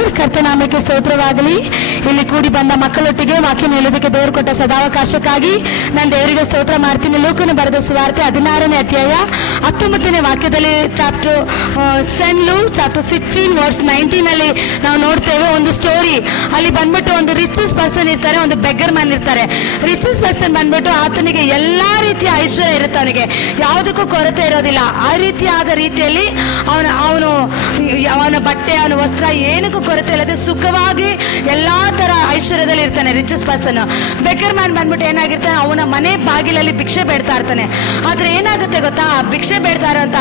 Lord. ಕರ್ತನಾಮಕ್ಕೆ ಸ್ತೋತ್ರವಾಗಲಿ. ಇಲ್ಲಿ ಕೂಡಿ ಬಂದ ಮಕ್ಕಳೊಟ್ಟಿಗೆ ವಾಕ್ಯ ಹೇಳೋದಕ್ಕೆ ದೇವರು ಕೊಟ್ಟ ಸದಾವಕಾಶಕ್ಕಾಗಿ ನಾನು ದೇವರಿಗೆ ಸ್ತೋತ್ರ ಮಾಡ್ತೀನಿ. ಲೂಕನು ಬರೆದ ಸುವಾರ್ತೆ 16ನೇ ಅಧ್ಯಾಯ 19ನೇ ವಾಕ್ಯದಲ್ಲಿ ಸೆಂಟ್ ಲೂಕ್ ಚಾಪ್ಟರ್ 16 ವರ್ಸ್ 19 ಅಲ್ಲಿ ನಾವು ನೋಡ್ತೇವೆ ಒಂದು ಸ್ಟೋರಿ. ಅಲ್ಲಿ ಬಂದ್ಬಿಟ್ಟು ಒಂದು ರಿಚಸ್ ಪರ್ಸನ್ ಇರ್ತಾರೆ, ಒಂದು ಬೆಗ್ಗರ್ ಮ್ಯಾನ್ ಇರ್ತಾರೆ. ರಿಚಸ್ ಪರ್ಸನ್ ಬಂದ್ಬಿಟ್ಟು ಆತನಿಗೆ ಎಲ್ಲಾ ರೀತಿಯ ಐಶ್ವರ್ಯ ಇರುತ್ತೆ, ಅವನಿಗೆ ಯಾವುದಕ್ಕೂ ಕೊರತೆ ಇರೋದಿಲ್ಲ. ಆ ರೀತಿಯಾದ ರೀತಿಯಲ್ಲಿ ಅವನ ಬಟ್ಟೆ, ಅವನ ವಸ್ತ್ರ ಏನಕ್ಕೂ ಕೊರತೆ ಇಲ್ಲದೆ ಸುಖವಾಗಿ ಎಲ್ಲಾ ತರ ಐಶ್ವರ್ಯದಲ್ಲಿ ಇರ್ತಾನೆ ರಿಚಸ್ ಪರ್ಸನ್. ಬೆಗ್ಗರ್ ಮ್ಯಾನ್ ಬಂದ್ಬಿಟ್ಟು ಏನಾಗಿರ್ತಾನೆ, ಅವನ ಮನೆ ಬಾಗಿಲಲ್ಲಿ ಭಿಕ್ಷೆ ಬೇಡ್ತಾ ಇರ್ತಾನೆ. ಆದ್ರೆ ಏನಾಗುತ್ತೆ ಗೊತ್ತಾ, ಭಿಕ್ಷೆ ಬೇಡ್ತಾ ಇರೋಂತ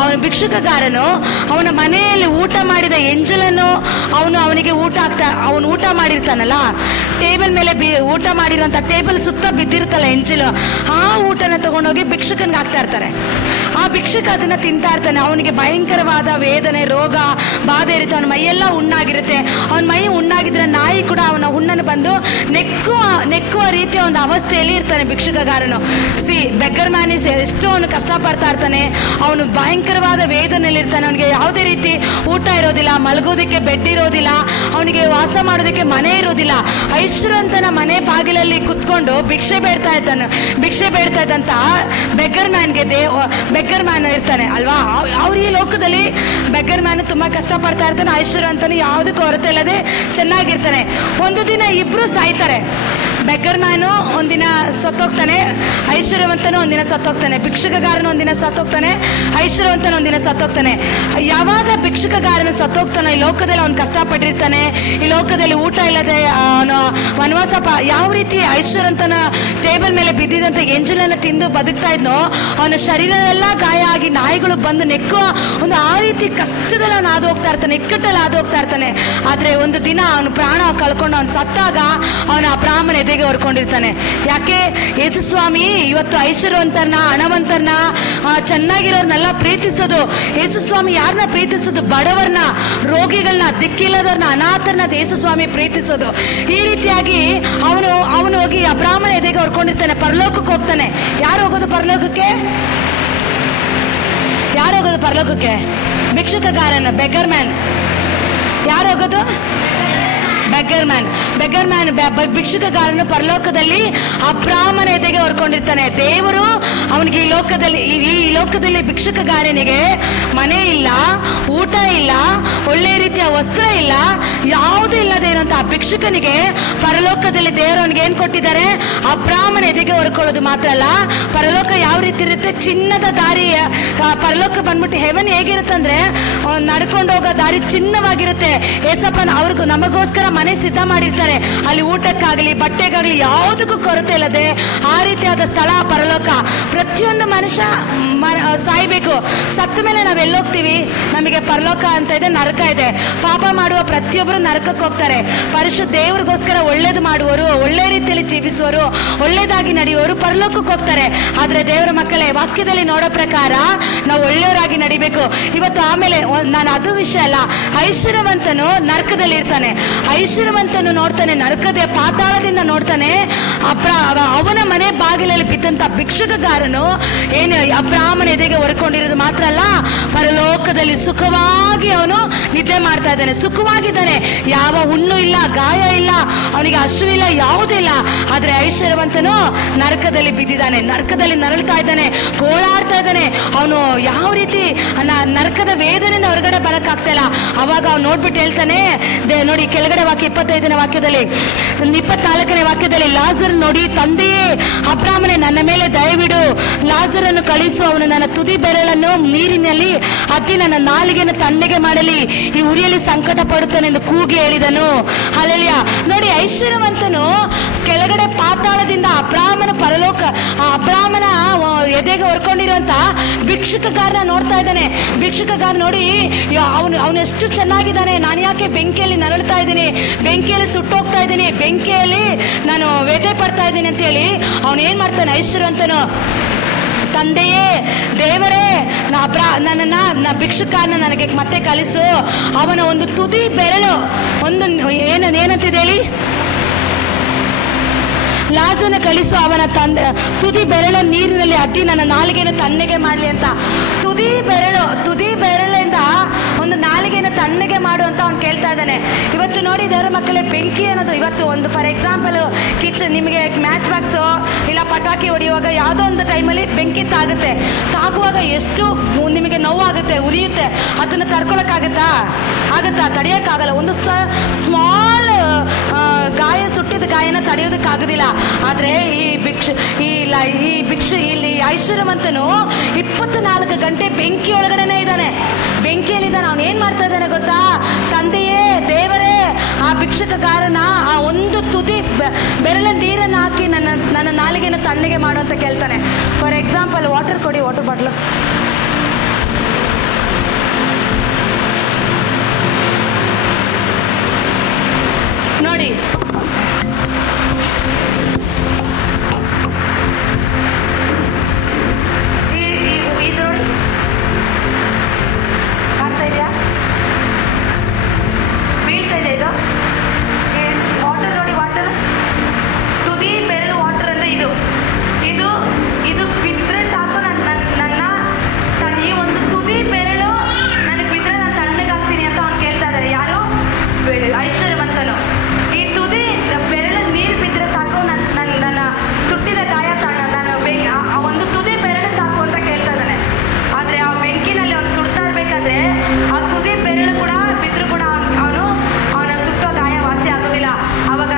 ಅವನ ಭಿಕ್ಷುಕಗಾರನು ಅವನ ಮನೆಯಲ್ಲಿ ಊಟ ಮಾಡಿದ ಎಂಜಲನ್ನು ಅವನಿಗೆ ಅವನು ಊಟ ಮಾಡಿರ್ತಾನಲ್ಲ, ಟೇಬಲ್ ಮೇಲೆ ಊಟ ಮಾಡಿರುವಂತ ಟೇಬಲ್ ಸುತ್ತ ಬಿದ್ದಿರ್ತಲ್ಲ ಎಂಜಲು, ಆ ಊಟನ ತಗೊಂಡೋಗಿ ಭಿಕ್ಷುಕನ್ಗೆ ಹಾಕ್ತಾ ಇರ್ತಾರೆ. ಆ ಭಿಕ್ಷುಕ ಅದನ್ನ ತಿಂತಾ ಇರ್ತಾನೆ. ಅವನಿಗೆ ಭಯಂಕರವಾದ ವೇದನೆ, ರೋಗ ಬಾಧೆ ಇರುತ್ತೆ. ಅವನ ಮೈಯೆಲ್ಲ ಹುಣ್ಣಾಗಿರುತ್ತೆ. ಅವನ ಮೈ ಹುಣ್ಣಾಗಿದ್ರೆ ನಾಯಿ ಕೂಡ ಅವನ ಹುಣ್ಣನ್ನು ಬಂದು ನೆಕ್ಕುವ ರೀತಿಯ ಒಂದು ಅವಸ್ಥೆಯಲ್ಲಿ ಇರ್ತಾನೆ ಭಿಕ್ಷುಕಗಾರನು. ಬೆಗ್ಗರ್ ಮ್ಯಾನ್ ಎಷ್ಟೋ ಅವನು ಕಷ್ಟಪಡ್ತಾ ಇರ್ತಾನೆ. ಅವನು ಭಯಂಕರವಾದ ವೇದನೆಯಲ್ಲಿ ಇರ್ತಾನೆ. ಅವನಿಗೆ ಯಾವುದೇ ರೀತಿ ಊಟ ಇರೋದಿಲ್ಲ, ಮಲಗೋದಕ್ಕೆ ಬೆಡ್ ಇರೋದಿಲ್ಲ, ಅವನಿಗೆ ವಾಸ ಮಾಡೋದಕ್ಕೆ ಮನೆ ಇರೋದಿಲ್ಲ. ಐಶ್ವರ್ಯವಂತನ ಮನೆ ಬಾಗಿಲಲ್ಲಿ ಕುತ್ಕೊಂಡು ಭಿಕ್ಷೆ ಬೇಡ್ತಾ ಇದ್ದಂತ ಬೆಗ್ಗರ್ ಮ್ಯಾನ್ ಇರ್ತಾನೆ ಅಲ್ವಾ. ಅವ್ರು ಈ ಲೋಕದಲ್ಲಿ ಬೆಗ್ಗರ್ ಮ್ಯಾನ್ ತುಂಬಾ ಕಷ್ಟಪಡ್ತಾ ಇರ್ತಾನೆ. ಐಶ್ವರ್ಯವಂತನು ಯಾವುದಕ್ಕೂ ಕೊರತೆ ಇಲ್ಲದೆ ಚೆನ್ನಾಗಿರ್ತಾನೆ. ಒಂದು ದಿನ ಇಬ್ರು ಸಾಯ್ತಾರೆ. ಬೆಗ್ಗರ್ ಮ್ಯಾನು ಒಂದಿನ ಸತ್ತೋಗ್ತಾನೆ, ಐಶ್ವರ್ಯವಂತನು ಒಂದಿನ ಸತ್ತೋಗ್ತಾನೆ. ಭಿಕ್ಷುಕಗಾರನು ಒಂದಿನ ಸತ್ತೋಗ್ತಾನೆ, ಐಶ್ವರ್ಯವಂತನು ಒಂದಿನ ಸತ್ತೋಗ್ತಾನೆ. ಯಾವಾಗ ಭಿಕ್ಷುಕಗಾರನು ಸತ್ತೋಗ್ತಾನೆ, ಈ ಲೋಕದಲ್ಲಿ ಅವನು ಕಷ್ಟಪಟ್ಟಿರ್ತಾನೆ, ಈ ಲೋಕದಲ್ಲಿ ಊಟ ಇಲ್ಲದೆ ಅವನು ವನವಾಸ ಯಾವ ರೀತಿ ಐಶ್ವರ್ಯವಂತನ ಟೇಬಲ್ ಮೇಲೆ ಬಿದ್ದಿದಂತ ಎಂಜಲನ್ನು ತಿಂದು ಬದುಕ್ತಾ ಇದ್ನೋ, ಅವನ ಶರೀರವೆಲ್ಲ ಗಾಯ ಆಗಿ ನಾಯಿಗಳು ಬಂದು ನೆಕ್ಕುವ ಒಂದು ಆ ರೀತಿ ಕಷ್ಟದಲ್ಲಿ ಅವನು ಹಾದು ಹೋಗ್ತಾ ಇರ್ತಾನೆ, ಇಕ್ಕಟ್ಟಲ್ಲಿ ಹಾದು ಹೋಗ್ತಾ ಇರ್ತಾನೆ. ಆದ್ರೆ ಒಂದು ದಿನ ಅವನು ಪ್ರಾಣ ಕಳ್ಕೊಂಡು ಅವನು ಸತ್ತಾಗ ಅವನ ಆ ಬ್ರಾಹ್ಮಣ ಎದೆಗೆ ಹೊರ್ಕೊಂಡಿರ್ತಾನೆ. ಯಾಕೆ? ಯೇಸು ಸ್ವಾಮಿ ಇವತ್ತು ಐಶ್ವರ್ಯವಂತರನ್ನ, ಹಣವಂತರನ್ನ, ಚೆನ್ನಾಗಿರೋರ್ನೆಲ್ಲ ಪ್ರೀತಿಸೋದು. ಯೇಸು ಸ್ವಾಮಿ ಯಾರನ್ನ ಪ್ರೀತಿಸೋದು? ಬಡವರನ್ನ, ರೋಗಿಗಳನ್ನ, ದಿಕ್ಕಿಲ್ಲದವ್ರನ್ನ, ಅನಾಥರನ್ನ ಯೇಸು ಸ್ವಾಮಿ ಪ್ರೀತಿಸೋದು. ಈ ರೀತಿಯಾಗಿ ಅವನು ಹೋಗಿ ಆ ಬ್ರಾಹ್ಮಣ ಎದೆಗೆ ಹೊರ್ಕೊಂಡಿರ್ತಾನೆ. ಪರಲೋಕಕ್ಕೆ ಹೋಗ್ತಾನೆ. ಯಾರು ಹೋಗೋದು ಪರಲೋಕಕ್ಕೆ? ಯಾರು ಹೋಗೋದು ಪರಲೋಕಕ್ಕೆ? ಭಿಕ್ಷುಕಗಾರನ, ಬೆಗ್ಗರ್ ಮ್ಯಾನ್. ಯಾರು ಹೋಗೋದು? ಬೆಗ್ಗರ್ ಮ್ಯಾನ್ ಭಿಕ್ಷುಕಗಾರನು ಪರಲೋಕದಲ್ಲಿ ಆ ಬ್ರಾಹ್ಮಣ ಎದೆಗೆ ಹೊರ್ಕೊಂಡಿರ್ತಾನೆ. ದೇವರು ಅವನಿಗೆ ಈ ಲೋಕದಲ್ಲಿ ಭಿಕ್ಷುಕಗಾರನಿಗೆ ಮನೆ ಇಲ್ಲ, ಊಟ ಇಲ್ಲ, ಒಳ್ಳೆ ರೀತಿಯ ವಸ್ತ್ರ ಇಲ್ಲ, ಯಾವುದೂ ಇಲ್ಲದೆ ಇರುವಂತ ಆ ಭಿಕ್ಷುಕನಿಗೆ ಪರಲೋಕದಲ್ಲಿ ದೇವರು ಅವನಿಗೆ ಏನ್ ಕೊಟ್ಟಿದ್ದಾರೆ? ಆ ಬ್ರಾಹ್ಮಣ ಎದೆಗೆ ಹೊರ್ಕೊಳ್ಳೋದು ಮಾತ್ರ ಅಲ್ಲ, ಪರಲೋಕ ಯಾವ ರೀತಿ ಇರುತ್ತೆ? ಚಿನ್ನದ ದಾರಿ. ಪರಲೋಕ ಬಂದ್ಬಿಟ್ಟು ಹೆವನ್ ಹೇಗಿರುತ್ತಂದ್ರೆ ನಡ್ಕೊಂಡು ಹೋಗೋ ದಾರಿ ಚಿನ್ನವಾಗಿರುತ್ತೆ. ಏಸಪ್ಪ ಅವ್ರಿಗೂ ನಮಗೋಸ್ಕರ ಮನೆ ಸಿದ್ಧ ಮಾಡಿರ್ತಾರೆ. ಅಲ್ಲಿ ಊಟಕ್ಕಾಗಲಿ ಬಟ್ಟೆಗಾಗಲಿ ಯಾವುದಕ್ಕೂ ಕೊರತೆ ಇಲ್ಲದೆ ಆ ರೀತಿಯಾದ ಸ್ಥಳ ಪರಲೋಕ. ಪ್ರತಿಯೊಂದು ಮನುಷ್ಯ ಸಾಯ್ಬೇಕು. ಸತ್ತ ಮೇಲೆ ನಾವ್ ಎಲ್ಲೋಗ್ತೀವಿ? ನಮಗೆ ಪರಲೋಕ ಅಂತ ಇದೆ, ನರಕ ಇದೆ. ಪಾಪ ಮಾಡುವ ಪ್ರತಿಯೊಬ್ಬರು ನರಕಕ್ಕೆ ಹೋಗ್ತಾರೆ. ಪರಿಶುದ್ಧ ದೇವರಿಗೋಸ್ಕರ ಒಳ್ಳೇದು ಮಾಡುವವರು, ಒಳ್ಳೆ ರೀತಿಯಲ್ಲಿ ಜೀವಿಸುವರು, ಒಳ್ಳೇದಾಗಿ ನಡೆಯುವವರು ಪರಲೋಕಕ್ಕೆ ಹೋಗ್ತಾರೆ. ಆದ್ರೆ ದೇವರ ಮಕ್ಕಳೇ, ವಾಕ್ಯದಲ್ಲಿ ನೋಡೋ ಪ್ರಕಾರ ನಾವು ಒಳ್ಳೆಯವರಾಗಿ ನಡಿಬೇಕು ಇವತ್ತು. ಆಮೇಲೆ ನಾನು ಅದು ವಿಷಯ ಅಲ್ಲ, ಐಶ್ವರ್ಯವಂತನು ನರಕದಲ್ಲಿ ಇರ್ತಾನೆ. ಐಶ್ವರ್ಯವಂತನು ನೋಡ್ತಾನೆ, ನರಕದ ಪಾತಾಳದಿಂದ ನೋಡ್ತಾನೆ. ಅವನ ಮನೆ ಬಾಗಿಲಲ್ಲಿ ಬಿದ್ದಂತ ಭಿಕ್ಷುಕಗಾರನು ಏನು ಆ ಬ್ರಾಹ್ಮಣ ಎದೆಗೆ ಹೊರ್ಕೊಂಡಿರೋದು ಮಾತ್ರ ಅಲ್ಲ, ಪರಲೋಕದಲ್ಲಿ ಸುಖವಾಗಿ ಅವನು ನಿದ್ದೆ ಮಾಡ್ತಾ ಇದ್ದಾನೆ, ಸುಖವಾಗಿದ್ದಾನೆ. ಯಾವ ಹುಣ್ಣು ಇಲ್ಲ, ಗಾಯ ಇಲ್ಲ, ಅವನಿಗೆ ಹಸುವಿಲ್ಲ, ಯಾವುದೂ ಇಲ್ಲ. ಆದ್ರೆ ಐಶ್ವರ್ಯವಂತನು ನರಕದಲ್ಲಿ ಬಿದ್ದಿದ್ದಾನೆ, ನರಕದಲ್ಲಿ ನರಳ್ತಾ ಇದ್ದಾನೆ, ಗೋಳಾಡ್ತಾ ಇದ್ದಾನೆ. ಅವನು ಯಾವ ರೀತಿ ನರಕದ ವೇದನೆಯಿಂದ ಹೊರಗಡೆ ಬರಕ್ಕಾಗ್ತಾ ಇಲ್ಲ. ಅವಾಗ ಅವ್ನು ನೋಡ್ಬಿಟ್ಟು ಹೇಳ್ತಾನೆ, ನೋಡಿ ಕೆಳಗಡೆ ವಾಕ್ಯ 25ನೇ ವಾಕ್ಯದಲ್ಲಿ, 24ನೇ ವಾಕ್ಯದಲ್ಲಿ, ಲಾಜರ್ ನೋಡಿ, ತಂದೆಯೇ ಅಬ್ರಾಹ್ಮನೇ ನನ್ನ ಮೇಲೆ ದಯವಿಡು, ಲಾಜರನ್ನು ಕಳಿಸು, ಅವನು ನನ್ನ ತುದಿ ಬೆರಳನ್ನು ನೀರಿನಲ್ಲಿ ಅದ್ದಿ ನನ್ನ ನಾಲಿಗೆಯನ್ನು ತಣ್ಣಗೆ ಮಾಡಲಿ, ಈ ಉರಿಯಲ್ಲಿ ಸಂಕಟ ಪಡುತ್ತಾನೆ ಎಂದು ಕೂಗಿ ಹೇಳಿದನು. ಹಲ್ಲೆಲೂಯಾ. ನೋಡಿ, ಐಶ್ವರ್ಯವಂತನು ಕೆಳಗಡೆ ಪಾತಾಳದಿಂದ ಅಬ್ರಾಹ್ಮನ ಪರಲೋಕ, ಆ ಅಬ್ರಾಹ್ಮನ ಎದೆಗೆ ಹೊರ್ಕೊಂಡಿರುವಂತ ಭಿಕ್ಷುಕಗಾರನ ನೋಡ್ತಾ ಇದ್ದಾನೆ. ಭಿಕ್ಷುಕಗಾರ ನೋಡಿ ಅವನು ಎಷ್ಟು ಚೆನ್ನಾಗಿದ್ದಾನೆ. ನಾನು ಯಾಕೆ ಬೆಂಕಿಯಲ್ಲಿ ನರಳ್ತಾ ಇದ್ದೀನಿ, ಬೆಂಕಿಯಲ್ಲಿ ಸುಟ್ಟೋಗ್ತಾ ಇದ್ದೀನಿ, ಬೆಂಕಿಯಲ್ಲಿ ನಾನು ವ್ಯಥೆ ಪಡ್ತಾ ಇದ್ದೀನಿ ಅಂತ ಹೇಳಿ ಅವನೇನ್ ಮಾಡ್ತಾನೆ? ಐಶ್ವರ್ಯವಂತನು, ತಂದೆಯೇ, ದೇವರೇ, ನನ್ನ ಭಿಕ್ಷುಕನ ನನಗೆ ಮತ್ತೆ ಕಲಿಸು. ಅವನ ಒಂದು ತುದಿ ಬೆರಳು ಏನಂತಿದೆ ಹೇಳಿ? ಲಾಜನ ಕಳಿಸು, ಅವನ ತುದಿ ಬೆರಳ ನೀರಿನಲ್ಲಿ ಅದ್ದಿ ನನ್ನ ನಾಲಿಗೆಯನ್ನು ತಣ್ಣಗೆ ಮಾಡಲಿ ಅಂತ. ತುದಿ ಬೆರಳಿಂದ ಒಂದು ನಾಲಿಗೆಯನ್ನು ತಣ್ಣಗೆ ಮಾಡು ಅಂತ ಅವ್ನು ಕೇಳ್ತಾ ಇದ್ದಾನೆ. ಇದ್ದಾನೆ. ಇವತ್ತು ನೋಡಿ ದೇವರ ಮಕ್ಕಳೇ, ಬೆಂಕಿ ಅನ್ನೋದು ಇವತ್ತು ಒಂದು ಫಾರ್ ಎಕ್ಸಾಂಪಲ್ ಕಿಚನ್, ನಿಮಗೆ ಮ್ಯಾಚ್ ಬಾಕ್ಸು ಇಲ್ಲ ಪಟಾಕಿ ಹೊಡೆಯುವಾಗ ಯಾವುದೋ ಒಂದು ಟೈಮಲ್ಲಿ ಬೆಂಕಿ ತಾಗುವಾಗ ಎಷ್ಟು ನಿಮಗೆ ನೋವಾಗುತ್ತೆ, ಉರಿಯುತ್ತೆ. ಅದನ್ನು ತಡ್ಕೊಳಕ್ಕಾಗತ್ತಾ? ತಡೆಯೋಕ್ಕಾಗಲ್ಲ. ಒಂದು ಸ್ಮಾಲ್ ಗಾಯ, ಸುಟ್ಟಿದ ಗಾಯನ ತಡೆಯೋದಕ್ಕಾಗೋದಿಲ್ಲ. ಆದರೆ ಇಲ್ಲಿ ಐಶ್ವರ್ಯವಂತನು 24 ಗಂಟೆ ಬೆಂಕಿ ಒಳಗಡೆನೆ ಇದ್ದಾನೆ. ಬೆಂಕಿಯಲ್ಲಿದ್ದಾನೆ. ಅವನು ಏನ್ ಮಾಡ್ತಾ ಇದ್ದಾನೆ ಗೊತ್ತಾ? ತಂದೆಯೇ, ದೇವರೇ, ಆ ಭಿಕ್ಷುಕಗಾರನ ಆ ಒಂದು ತುದಿ ಬೆರಳ ನೀರನ್ನು ಹಾಕಿ ನನ್ನ ನಾಲಿಗೆನ ತಣ್ಣಗೆ ಮಾಡು ಅಂತ ಕೇಳ್ತಾನೆ. ಫಾರ್ ಎಕ್ಸಾಂಪಲ್, ವಾಟರ್ ಕೊಡಿ, ವಾಟರ್ ಬಾಟ್ಲು. ನೋಡಿ, ಇದು ನೋಡಿ, ಕಾಣ್ತಾ ಇದೆಯಾ? ಬೀಳ್ತಾ ಇದೆ ಇದು ವಾಟರ್. ನೋಡಿ, ವಾಟರ್ ತುದಿ ಬೆರಳು ವಾಟರ್ ಅಂದ್ರೆ ಇದು ಇದು ಇದು ಬಿದ್ದರೆ ಸಾಕು. ನನ್ನ ಈ ಒಂದು ತುದಿ ಬೆರಳು ನನಗೆ ಬಿದ್ದರೆ ನಾನು ತಣ್ಣಗಾಗ್ತೀನಿ ಅಂತ ಅವ್ನು ಕೇಳ್ತಾ ಇದ್ದಾರೆ. ಯಾರು? ಐಶ್ವರ್ಯವಂತನು. ಈ ತುದಿ ಬೆರಳು ನೀರು ಬಿದ್ದರೆ ಸಾಕು, ನನ್ನ ಸುಟ್ಟಿದ ಗಾಯ ಆ ಒಂದು ತುದಿ ಬೆರಳು ಸಾಕು ಅಂತ ಕೇಳ್ತಾ ಇದ್ದಾನೆ. ಆದರೆ ಆ ಬೆಂಕಿನಲ್ಲಿ ಅವನು ಸುಡ್ತಾ ಇರ್ಬೇಕಾದ್ರೆ ಆ ತುದಿ ಬೆರಳು ಕೂಡ ಬಿದ್ದರೂ ಕೂಡ ಅವನ ಸುಟ್ಟೋ ಗಾಯ ವಾಸಿ ಆಗೋದಿಲ್ಲ. ಅವಾಗ